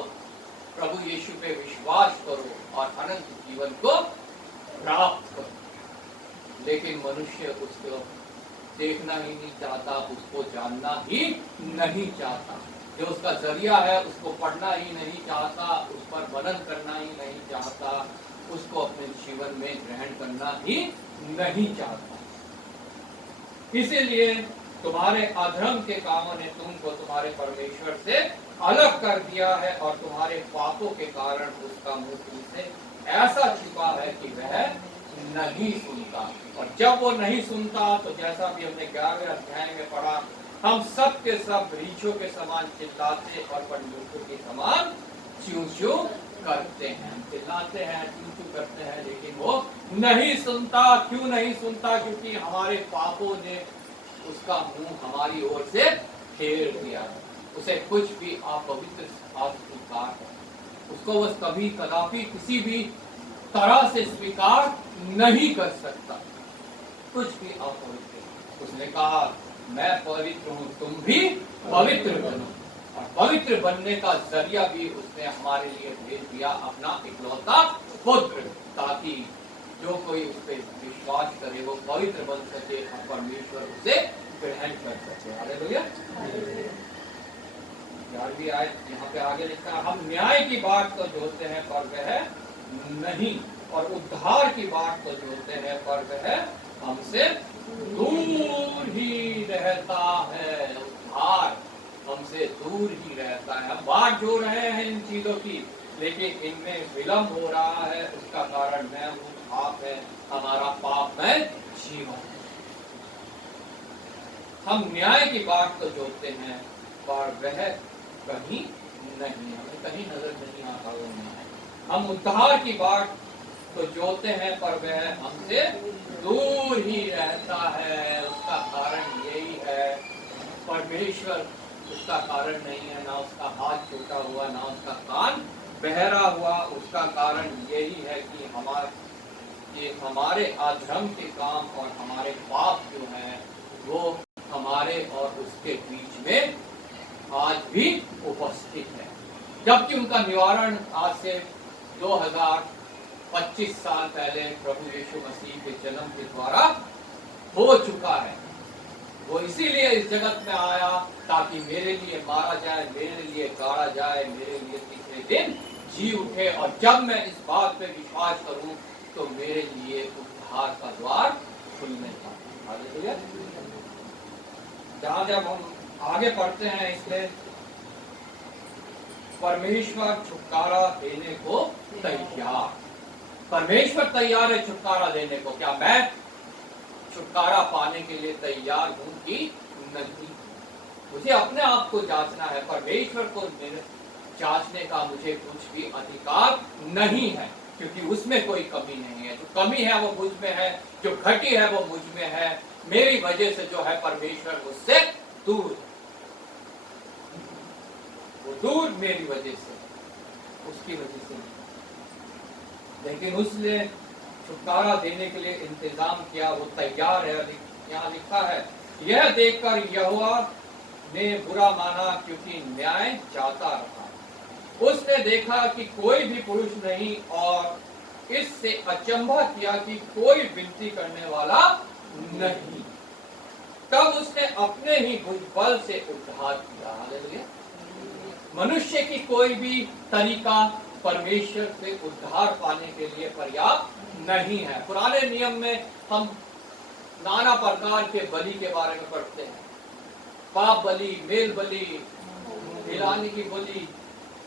प्रभु यीशु पे विश्वास करो और अनंत जीवन को प्राप्त करो। लेकिन मनुष्य उसको देखना ही नहीं चाहता, उसको जानना ही नहीं चाहता। जो उसका जरिया है उसको पढ़ना ही नहीं चाहता, उस पर मनन करना ही नहीं चाहता, उसको अपने जीवन में ग्रहण करना ही नहीं चाहता। इसीलिए तुम्हारे अधर्म के कामों ने तुमको तुम्हारे परमेश्वर से अलग कर दिया है और तुम्हारे पापों के कारण उसका मुंह तुमसे ऐसा छिपा है कि वह नहीं सुनता। और जब वो नहीं सुनता तो जैसा भी हमने 11वें अध्याय में पढ़ा, हम सब के सब रीछों के समान चिल्लाते और बंदूकों के समान च्यू च्यू करते हैं। चिल्लाते हैं, च्यू च्यू करते हैं, लेकिन वो नहीं सुनता। क्यों नहीं सुनता? क्योंकि हमारे पापों ने उसका मुंह हमारी ओर से फेर दिया। उसे कुछ भी अपवित्र अस्वीकार है, उसको वो कभी कदापि किसी भी तरह से स्वीकार नहीं कर सकता, कुछ भी अपवित्र। उसने कहा मैं पवित्र हूँ, तुम भी पवित्र बनो। और पवित्र बनने का जरिया भी उसने हमारे लिए भेज दिया, अपना इकलौता पुत्र, ताकि जो कोई उस पर विश्वास करे वो पवित्र बन सके और परमेश्वर उसे ग्रहण कर सके। हालेलुया। 11वीं आयत यहाँ पे आगे लिखा है, हम न्याय की बात तो जोते हैं पर वह नहीं, और उद्धार की बात तो जोते हैं पर वह हमसे दूर ही रहता है। उद्धार हमसे दूर ही रहता है। हम बात जो रहे हैं इन चीजों की, लेकिन इनमें विलंब हो रहा है। उसका कारण मैं हूँ, पाप है, हमारा पाप है जीवन। हम न्याय की बात तो जोते हैं पर वह कहीं नहीं, हमें कहीं नजर नहीं आता वो न्याय। हम उद्धार की बात तो जोते हैं पर वह हमसे दूर ही रहता है। उसका कारण यही है, परमेश्वर उसका कारण नहीं है, ना उसका हाथ छूटा हुआ, ना उसका कान बहरा हुआ। उसका कारण यही है कि हमारे अधर्म के काम और हमारे पाप जो है वो हमारे और उसके बीच में आज भी उपस्थित है। जबकि उनका निवारण आज से 2025 साल पहले प्रभु यीशु मसीह के जन्म के द्वारा हो चुका है। वो इसीलिए इस जगत में आया ताकि मेरे लिए मारा जाए, मेरे लिए गाड़ा जाए, मेरे लिए तीसरे दिन जी उठे। और जब मैं इस बात पे विश्वास करूं तो मेरे लिए उद्धार का द्वार खुलने का। हालेलुया। जब हम आगे पढ़ते हैं, इसलिए परमेश्वर छुटकारा देने को तैयार। परमेश्वर तैयार है छुटकारा देने को। क्या मैं छुटकारा पाने के लिए तैयार हूं कि नहीं? मुझे अपने आप को जांचना है। परमेश्वर को जांचने का मुझे कुछ भी अधिकार नहीं है, क्योंकि उसमें कोई कमी नहीं है। जो कमी है वो मुझ में है, जो घटी है वो मुझ में है। मेरी वजह से जो है परमेश्वर मुझसे दूर है, वो दूर मेरी वजह से, उसकी वजह से। लेकिन उसने छुटकारा देने के लिए इंतजाम किया, वो तैयार है। यहाँ लिखा है, यह देखकर यहोवा ने बुरा माना क्योंकि न्याय जाता रहा। उसने देखा कि कोई भी पुरुष नहीं और इससे अचंभा किया कि कोई विनती करने वाला नहीं। तब उसने अपने ही भुजबल से उद्धार किया। हालेलुया। मनुष्य की कोई भी तरीका परमेश्वर से उद्धार पाने के लिए पर्याप्त नहीं है। पुराने नियम में हम नाना प्रकार के बलि के बारे में पढ़ते हैं। पाप बलि, मेल बलि, हिलाने की बलि,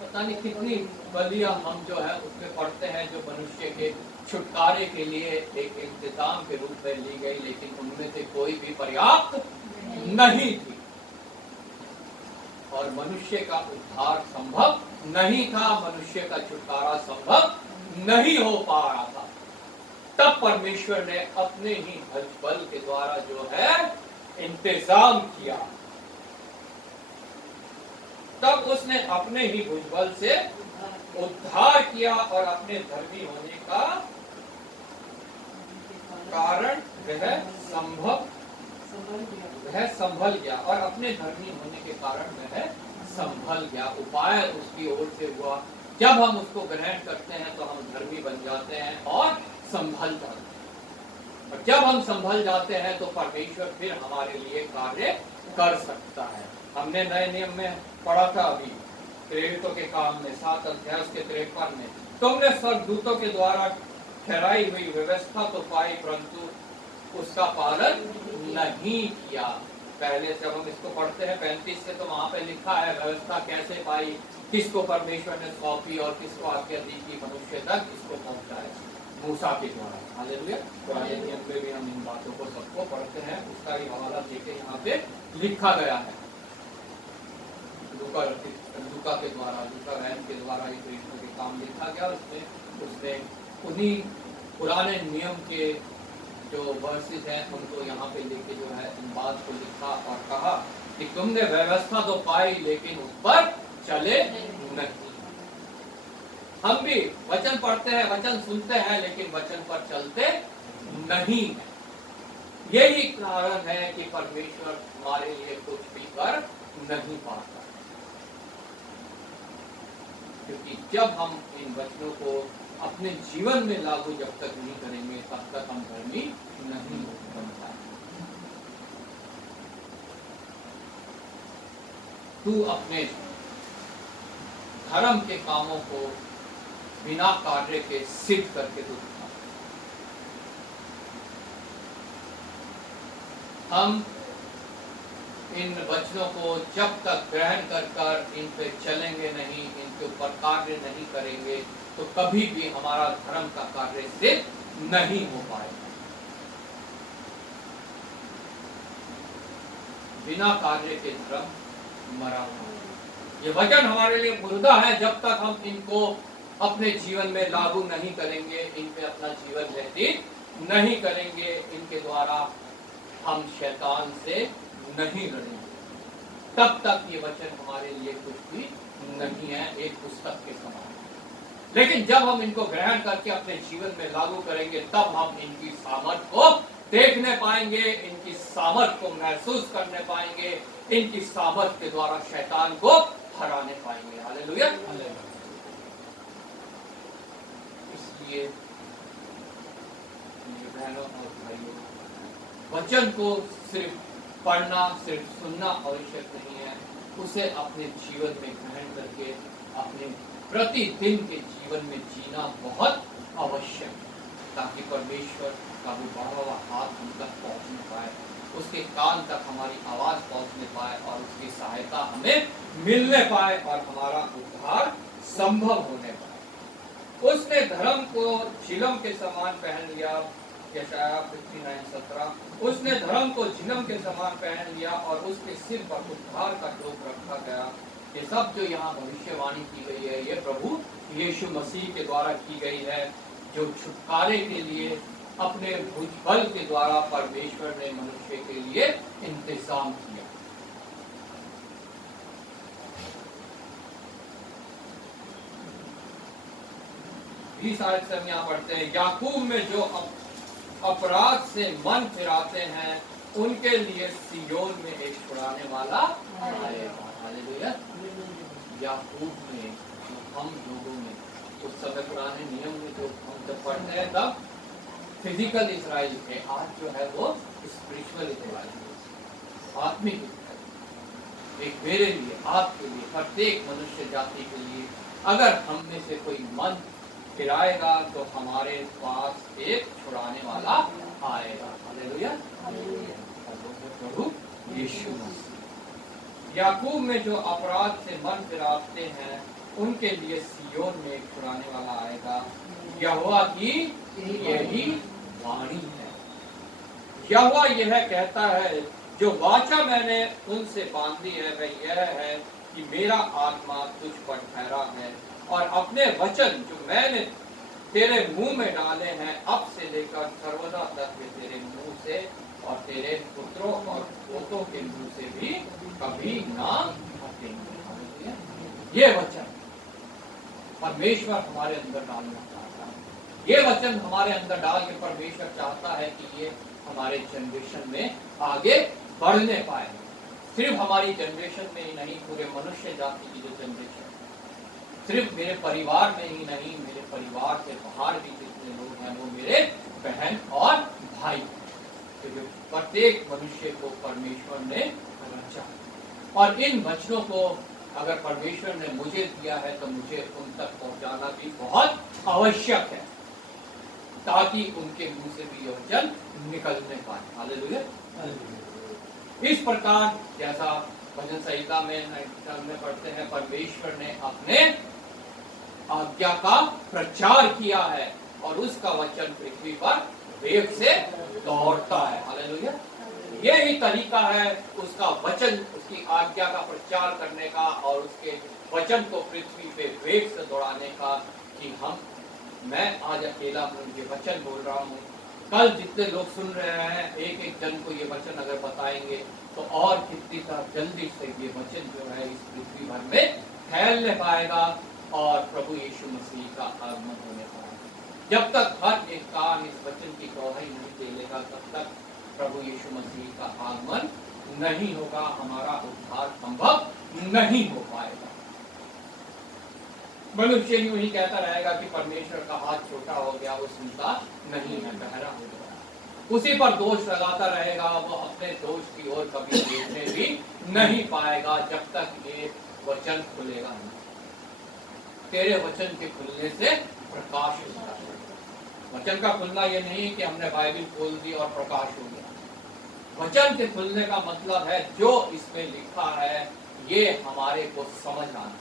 पता नहीं कितनी बलियां हम जो है उसमें पढ़ते हैं, जो मनुष्य के छुटकारे के लिए एक इंतजाम के रूप में ली गई, लेकिन उनमें से कोई भी पर्याप्त नहीं थी और मनुष्य का उद्धार संभव नहीं था। मनुष्य का छुटकारा संभव नहीं हो पा रहा था। तब परमेश्वर ने अपने ही बल के द्वारा जो है इंतजाम किया। तब उसने अपने ही भुजबल से उद्धार किया और अपने धर्मी होने का कारण वह संभव संभल गया। वह संभल गया और अपने धर्मी होने के कारण वह संभल गया। उपाय उसकी ओर से हुआ। जब हम उसको ग्रहण करते हैं तो हम धर्मी बन जाते हैं और संभल जाते हैं। और जब हम संभल जाते हैं तो परमेश्वर फिर हमारे लिए कार्य कर सकता है। हमने नए नियम में पढ़ा था अभी प्रेरितों के काम में 7 अध्याय के 53 में, तुमने स्वर्गदूतों के द्वारा ठहराई हुई व्यवस्था तो पाई परंतु उसका पालन नहीं किया। पहले जब हम इसको पढ़ते हैं 35 से तो वहां पे लिखा है व्यवस्था कैसे पाई, किसको परमेश्वर ने सौंपी और किसको आज्ञा दी कि मनुष्य तक इसको पहुंचाए, मूसा के द्वारा। हालेलुया। पुराने नियम में भी हम इन बातों को सबको पढ़ते हैं, उसका भी हवाला देके यहाँ पे लिखा गया है। लूका के द्वारा, लूका वैन के द्वारा ये प्रेरितों के काम लिखा गया। उसने उन्हीं पुराने नियम के जो वर्सेस हैं उनको यहाँ पे लेके जो है इन बात को लिखा और कहा कि तुमने व्यवस्था तो पाई लेकिन उस पर चले नहीं। हम भी वचन पढ़ते हैं, वचन सुनते हैं, लेकिन वचन पर चलते नहीं हैं। यही कारण है कि परमेश्वर हमारे लिए कुछ भी कर नहीं पाता, क्योंकि जब हम इन वचनों को अपने जीवन में लागू जब तक नहीं करेंगे तब तक हम धर्मी नहीं बन पाएंगे। तू अपने धर्म के कामों को बिना कार्य के सिद्ध करके तू दिखा। हम इन वचनों को जब तक ग्रहण कर इन पे चलेंगे नहीं, इनके ऊपर कार्य नहीं करेंगे तो कभी भी हमारा धर्म का कार्य सिद्ध नहीं हो पाएगा। बिना कार्य के धर्म मरा हुआ। ये वचन हमारे लिए मुर्दा है जब तक हम इनको अपने जीवन में लागू नहीं करेंगे, इन पे अपना जीवन व्यतीत नहीं करेंगे, इनके द्वारा हम शैतान से नहीं लड़ेंगे, तब तक ये वचन हमारे लिए कुछ भी नहीं है, एक पुस्तक के समान। लेकिन जब हम इनको ग्रहण करके अपने जीवन में लागू करेंगे तब हम इनकी सामर्थ को देखने पाएंगे, इनकी सामर्थ को महसूस करने पाएंगे, इनकी सामर्थ के द्वारा शैतान को हराने पाएंगे। हालेलुया। इसलिए बहनों और भाइयों, वचन को सिर्फ पढ़ना, सिर्फ सुनना आवश्यक नहीं है, उसे अपने जीवन में ग्रहण करके अपने प्रतिदिन के जीवन में जीना बहुत आवश्यक है, ताकि परमेश्वर का वो बढ़ा हुआ हाथ हम तक पहुंचने पाए, उसके कान तक हमारी आवाज पहुंचने पाए और उसकी सहायता हमें मिलने पाए और हमारा उद्धार संभव होने पाए। उसने धर्म को झिलम के समान पहन लिया, यशायाह 59:17। उसने धर्म को झिलम के समान पहन लिया और उसके सिर पर उद्धार का टोप रखा गया। ये सब जो यहाँ भविष्यवाणी की गई है, ये प्रभु यीशु मसीह के द्वारा की गई है, जो छुटकारे के लिए अपने भुजबल के द्वारा परमेश्वर ने मनुष्य के लिए इंतजाम किया। इस आयत से हम यहाँ पढ़ते हैं, याकूब में जो अपराध से मन फिराते हैं उनके लिए सियोन में एक छुड़ाने वाला आएगा। हालेलुया। याकूब में, हम लोगों में, उस समय पुराने नियम में जो हम जब पढ़ते हैं तब फिजिकल इजराइल है, आज जो है वो स्पिरिचुअल इजराइल है, आत्मिक इजराइल। एक मेरे लिए, आपके लिए, प्रत्येक मनुष्य जाति के लिए, अगर हमने से कोई मन फिराएगा तो हमारे पास एक छुड़ाने वाला आएगा। हालेलुया। प्रभु यीशु मसीह। याकूब में जो अपराध से मन फिराते हैं उनके लिए सियोन में एक छुड़ाने वाला आएगा। यहोवा की यही वाणी है। यहोवा यह कहता है, जो वाचा मैंने उनसे बांधी है वह यह है कि मेरा आत्मा तुझ पर ठहरा है और अपने वचन जो मैंने तेरे मुंह में डाले हैं अब से लेकर सर्वदा तक वे तेरे मुंह से और तेरे पुत्रों और पोतों के मुंह से भी कभी ना हटेंगे। ये वचन परमेश्वर हमारे अंदर डालना चाहता है। ये वचन हमारे अंदर डाल के परमेश्वर चाहता है कि ये हमारे जनरेशन में आगे बढ़ने पाए। सिर्फ हमारी जनरेशन में ही नहीं, पूरे मनुष्य जाति की जो जनरेशन, सिर्फ मेरे परिवार में ही नहीं, मेरे परिवार के बाहर भी जितने लोग हैं वो मेरे बहन और भाई हैं। तो जो प्रत्येक मनुष्य को परमेश्वर ने रचा, और इन वचनों को अगर परमेश्वर ने मुझे दिया है तो मुझे उन तक पहुंचाना भी बहुत आवश्यक है, ताकि उनके मुंह से भी ये वचन निकलने पाए। हालेलुया। इस प्रकार जैसा भजन संहिता में पढ़ते हैं, परमेश्वर ने अपने आज्ञा का प्रचार किया है और उसका वचन पृथ्वी पर वेग से दौड़ता है। हालेलुया। ये ही तरीका है उसका वचन, उसकी आज्ञा का प्रचार करने का और उसके वचन को पृथ्वी पे वेग से दौड़ाने का, कि मैं आज अकेला ये वचन बोल रहा हूँ, कल जितने लोग सुन रहे हैं एक एक जन को ये वचन अगर बताएंगे तो और कितनी जल्दी से ये वचन जो है इस पृथ्वी भर में फैलने पाएगा और प्रभु यीशु मसीह का आगमन होने पाएगा। जब तक हर एक कान इस वचन की गवाही नहीं दे लेगा तब तक प्रभु यीशु मसीह का आगमन नहीं होगा, हमारा उद्धार संभव नहीं हो पाएगा। मनुष्य यूं ही कहता रहेगा कि परमेश्वर का हाथ छोटा हो गया, वो सुनता नहीं है, बहरा हो गया, उसी पर दोष लगाता रहेगा, वो अपने दोष की ओर कभी देखने भी नहीं पाएगा जब तक ये वचन खुलेगा नहीं। तेरे वचन के खुलने से प्रकाश होता है। वचन का खुलना ये नहीं कि हमने बाइबल खोल दी और प्रकाश हो गया। वचन के खुलने का मतलब है जो इसमें लिखा है ये हमारे को समझ आना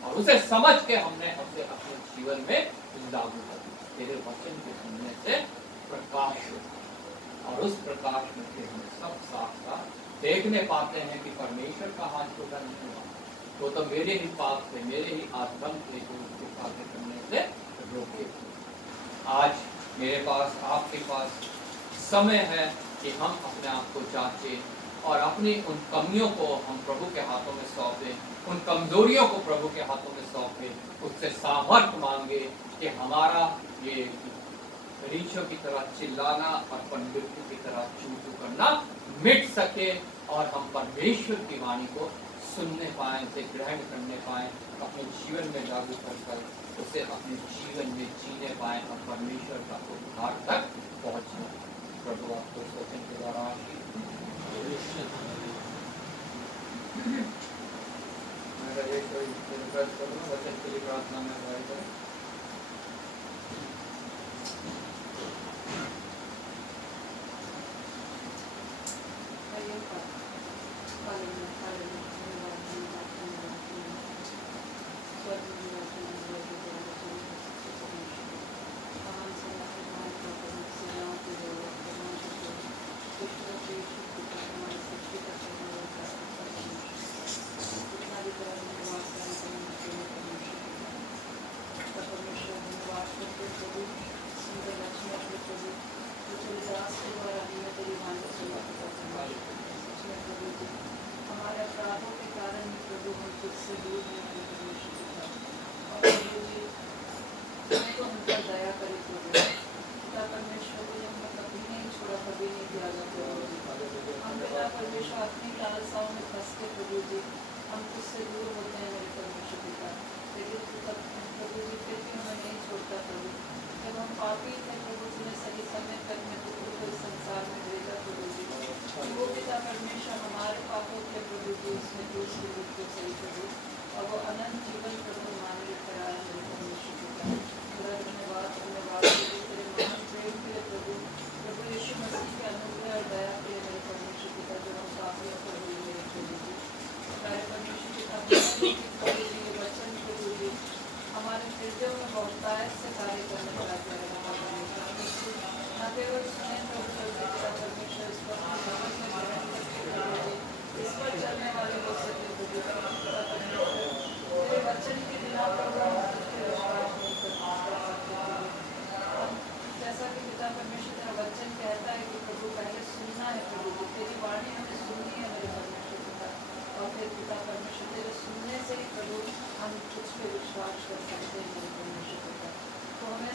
और उसे समझ के हमने उसे अपने जीवन में लागू कर दिया। तेरे वचन के खुलने से प्रकाश होता और उस प्रकाश में फिर हम सब साफ साफ देखने पाते हैं कि परमेश्वर का हाथ छोटा नहीं हुआ, तो मेरे ही पाप से, मेरे ही आत्म से उसके कार्य करने से रोके। आज मेरे पास, आपके पास समय है कि हम अपने आप को जांचें और अपनी उन कमियों को हम प्रभु के हाथों में सौंपें, उन कमजोरियों को प्रभु के हाथों में सौंपें, उससे सामर्थ्य मांगे कि हमारा ये रीछों की तरह चिल्लाना और पंडितों की तरह चूचू करना मिट सके और हम परमेश्वर की वाणी को सुनने पाए, उसे ग्रहण करने पाए, अपने जीवन में लागू कर उसे अपने जीवन में जीने पाए और परमेश्वर का उद्धार तक पहुंचना। प्रभु आपको वचन के द्वारा वचन के लिए प्रार्थना में अगुवाई करें।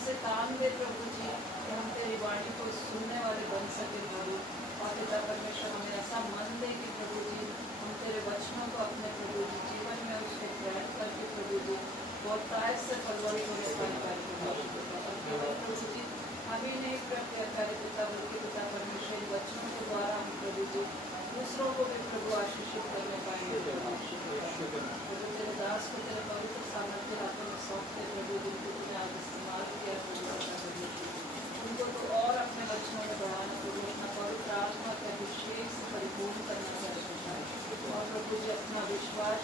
ऐसे काम दे प्रभु जी कि हम तेरी वाणी को सुनने वाले बन सके प्रभु। और पिता परमेश्वर हमें ऐसा मन दे कि प्रभु जी हम तेरे वचनों को अपने प्रभु जी जीवन में उसको ग्रहण करके प्रभु जी बहुत तायत से परवरिश होने पाए प्रभु जी। अभी नहीं प्रभु करे पिता बल्कि पिता परमेश्वर वचनों के द्वारा हम प्रभु जी दूसरों को भी प्रभु आशीषित करने पाएंगे प्रभु। तेरे दास को तेरे पवित्र सामर्थ्य हाथों में सौंपते प्रभु जिनको तूने आज इस्तेमाल किया प्रभु उनको तो और अपने वचनों में बढ़ाना प्रभु, अपना पवित्र आत्मा के अभिषेक से परिपूर्ण करना चाहता है और प्रभु जी अपना विश्वास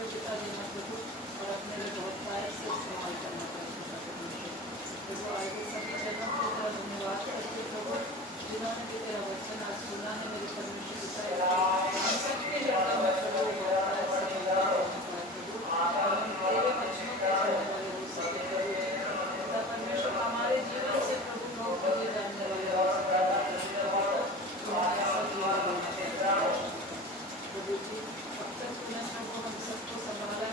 योग्यता देना प्रभु और अपने लिए बहुत तायत से इस्तेमाल करना चाहता है प्रभु। आगे सभी जगह को तेरा धन्यवाद करते प्रभु जिन्होंने भी तेरा वचन आज सुना है मेरे परमेश्वर पिता हम सबके हृदय में प्रभु बहुत तायत से प्रभु हम तेरे वचनों के सुनने वाले हो सके प्रभु पिता परमेश्वर हमारे जीवन से प्रभु लोग तुझे जानने वाले हो सके प्रभु जी। अब तक तूने प्रभु हम सबको संभाला है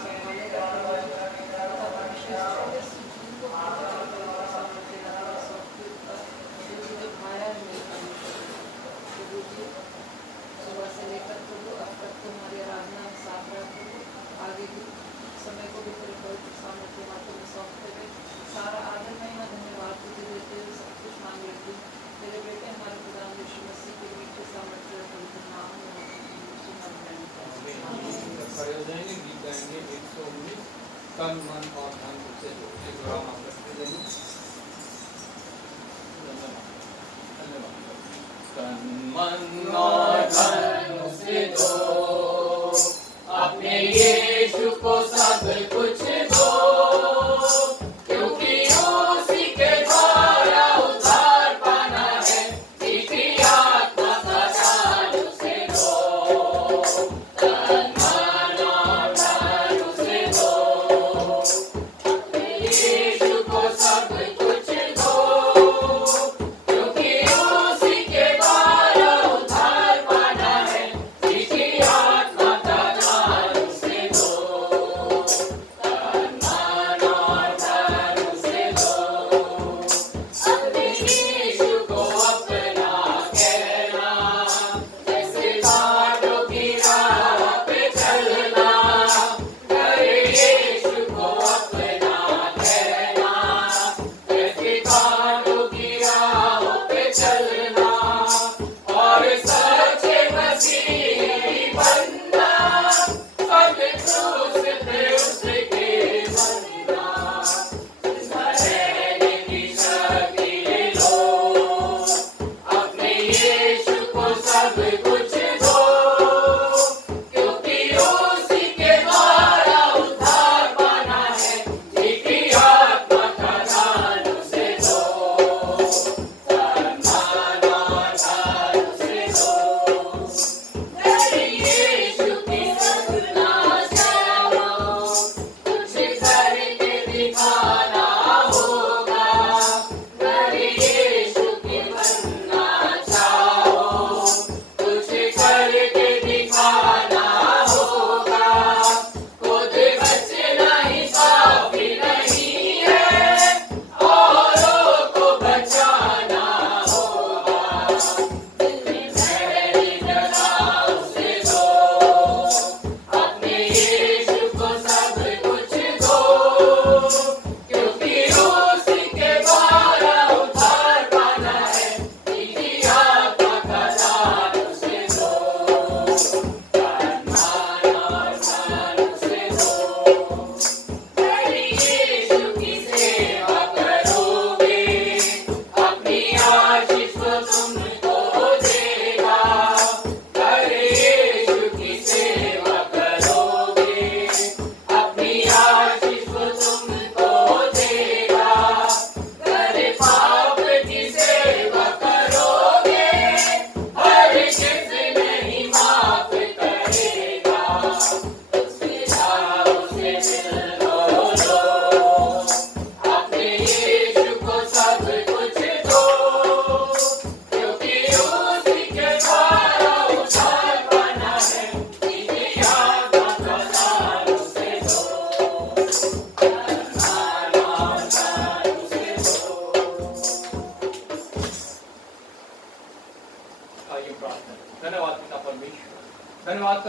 संभालेगा पिता परमेश्वर जिनको खाया है मेरे परमेश्वर प्रभु जी सुबह से लेकर प्रभु अब तक तुम्हारी आराधना में साथ रहा प्रभु आगे भी समय को भी तेरे पवित्र सामर्थ्य हाथों में सौंपते हुए सारा आदर महिमा धन्यवाद तुझे देते हुए सब कुछ मांग लेती तेरे बेटे हमारे प्रधान यीशु मसीह के मीठे सामर्थ्य पवित्र नाम में खड़े हो जाएंगे, गीत गाएंगे 119 तन मन और धन से जोड़ने दौरान आप रखते जाएंगे। तन मन और धन से दो अपने यीशु को सब कुछ दो क्योंकि उसी के द्वारा उद्धार पाना है इसी आत्मा का दान उसे दो। तन मन और धन उसे दो अपने यीशु को सब कुछ दो क्योंकि उसी के द्वारा उद्धार पाना है इसी आत्मा का दान उसे दो। तन मन और धन उसे दो अपने यीशु को अपना कहना जैसे कांटों की राह पे चलना करे यीशु को अपना कहना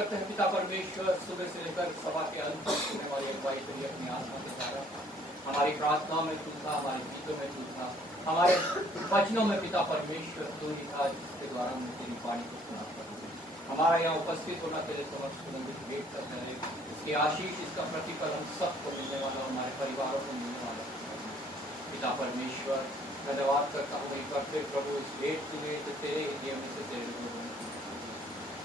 करते हैं पिता परमेश्वर, सुबह से लेकर सभा के अंत तक होने वाली अगुवाई तेरी अपनी आत्मा के द्वारा हमारी प्रार्थनाओं में तू था, हमारे गीतों में तू था, हमारे वचनों में पिता परमेश्वर तू ही था, जिसके द्वारा हमने तेरी वाणी को सुना। हमारा यहाँ उपस्थित होना तेरे समक्ष सुगंधित भेंट करते रहे, इसकी आशीष, इसका प्रतिफल हम सबको मिलने वाला, हमारे परिवारों को मिलने वाला पिता परमेश्वर। मैं धन्यवाद करता हूँ एक बार फिर प्रभु, इस भेंट तुम्हें तो तेरे हृदय में से तेरे लोगों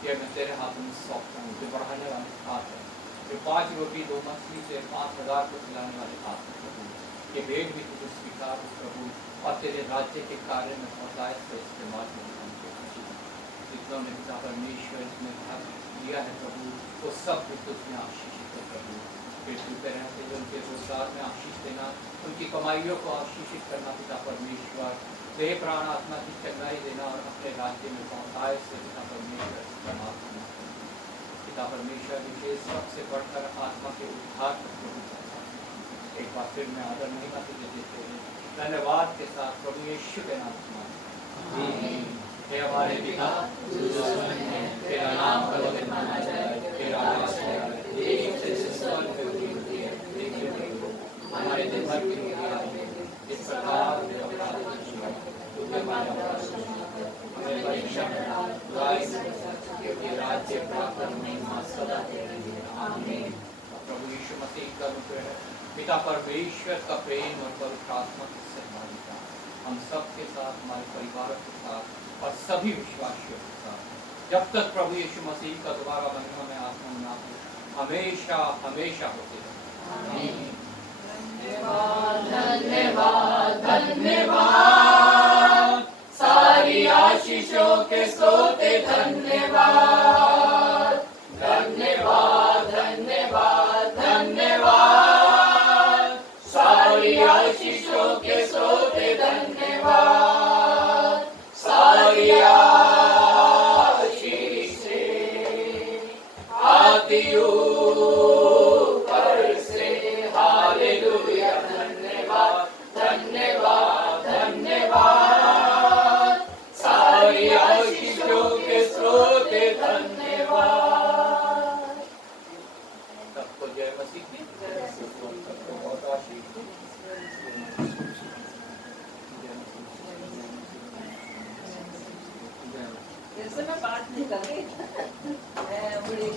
ये मैं तेरे हाथों में सौंपता हूँ, जो बढ़ाने वाले हाथ है, जो 5 रोटी 2 मछली से 5,000 को खिलाने वाले हाथ है प्रभु। ये भेंट भी तुझे स्वीकार हो प्रभु, और तेरे राज्य के कार्य में पहुँचाए तो इस्तेमाल में जितना में पिता परमेश्वर इसमें भाग लिया है प्रभु, वो सब कुछ उसमें आशीषित है प्रभु। फिर तू कह रहे थे जो उनके रोजगार में आशीष देना, उनकी कमाइयों को आशीषित करना पिता परमेश्वर, देह प्राण आत्मा की चंगाई देना और अपने राज्य में पहुँचाए से पिता परमेश्वर इस्तेमाल करना। पिता परमेश्वर विशेष सबसे बढ़कर आत्मा के उद्धार तक प्रभु पहुँचा। एक बार फिर मैं आदर महिमा तुझे देते हुए धन्यवाद के साथ प्रभु यीशु के नाम से हे हमारे पिता तू जो स्वर्ग में है, तेरा नाम पवित्र माना जाए, तेरा राज्य आए, तेरी इच्छा जैसे स्वर्ग में होती है, देखिए देखो हमारे दिन भर की रोटी हमें इस प्रकार से अपराध क्षमा कर, तू हमारे अपराध क्षमा कर, हमें परीक्षा में डाल, बुराई से बचा, क्योंकि राज्य प्राप्त महिमा सदा तेरी है, आमीन। प्रभु यीशु मसीह का अनुग्रह, पिता परमेश्वर का प्रेम और पवित्र आत्मा की सहभागिता हम सबके साथ, हमारे परिवारों के साथ और सभी विश्वासियों के साथ जब तक प्रभु यीशु मसीह का दोबारा महिमा में आगमन ना हो, हमेशा हमेशा होते रहे। धन्यवाद धन्यवाद, सारी आशीषों के सोते धन्यवाद, धन्यवाद धन्यवाद धन्यवाद, सारी आशीषों के सोते धन्यवाद, सारी आशीषें आती ऊपर से, हालेलुया धन्यवाद धन्यवाद धन्यवाद, सारी आशीषों के स्रोते धन्यवाद। सबको जय मसीह की, सबको बहुत आशीष। जैसे मैं बात नहीं कर रही, मैं बड़ी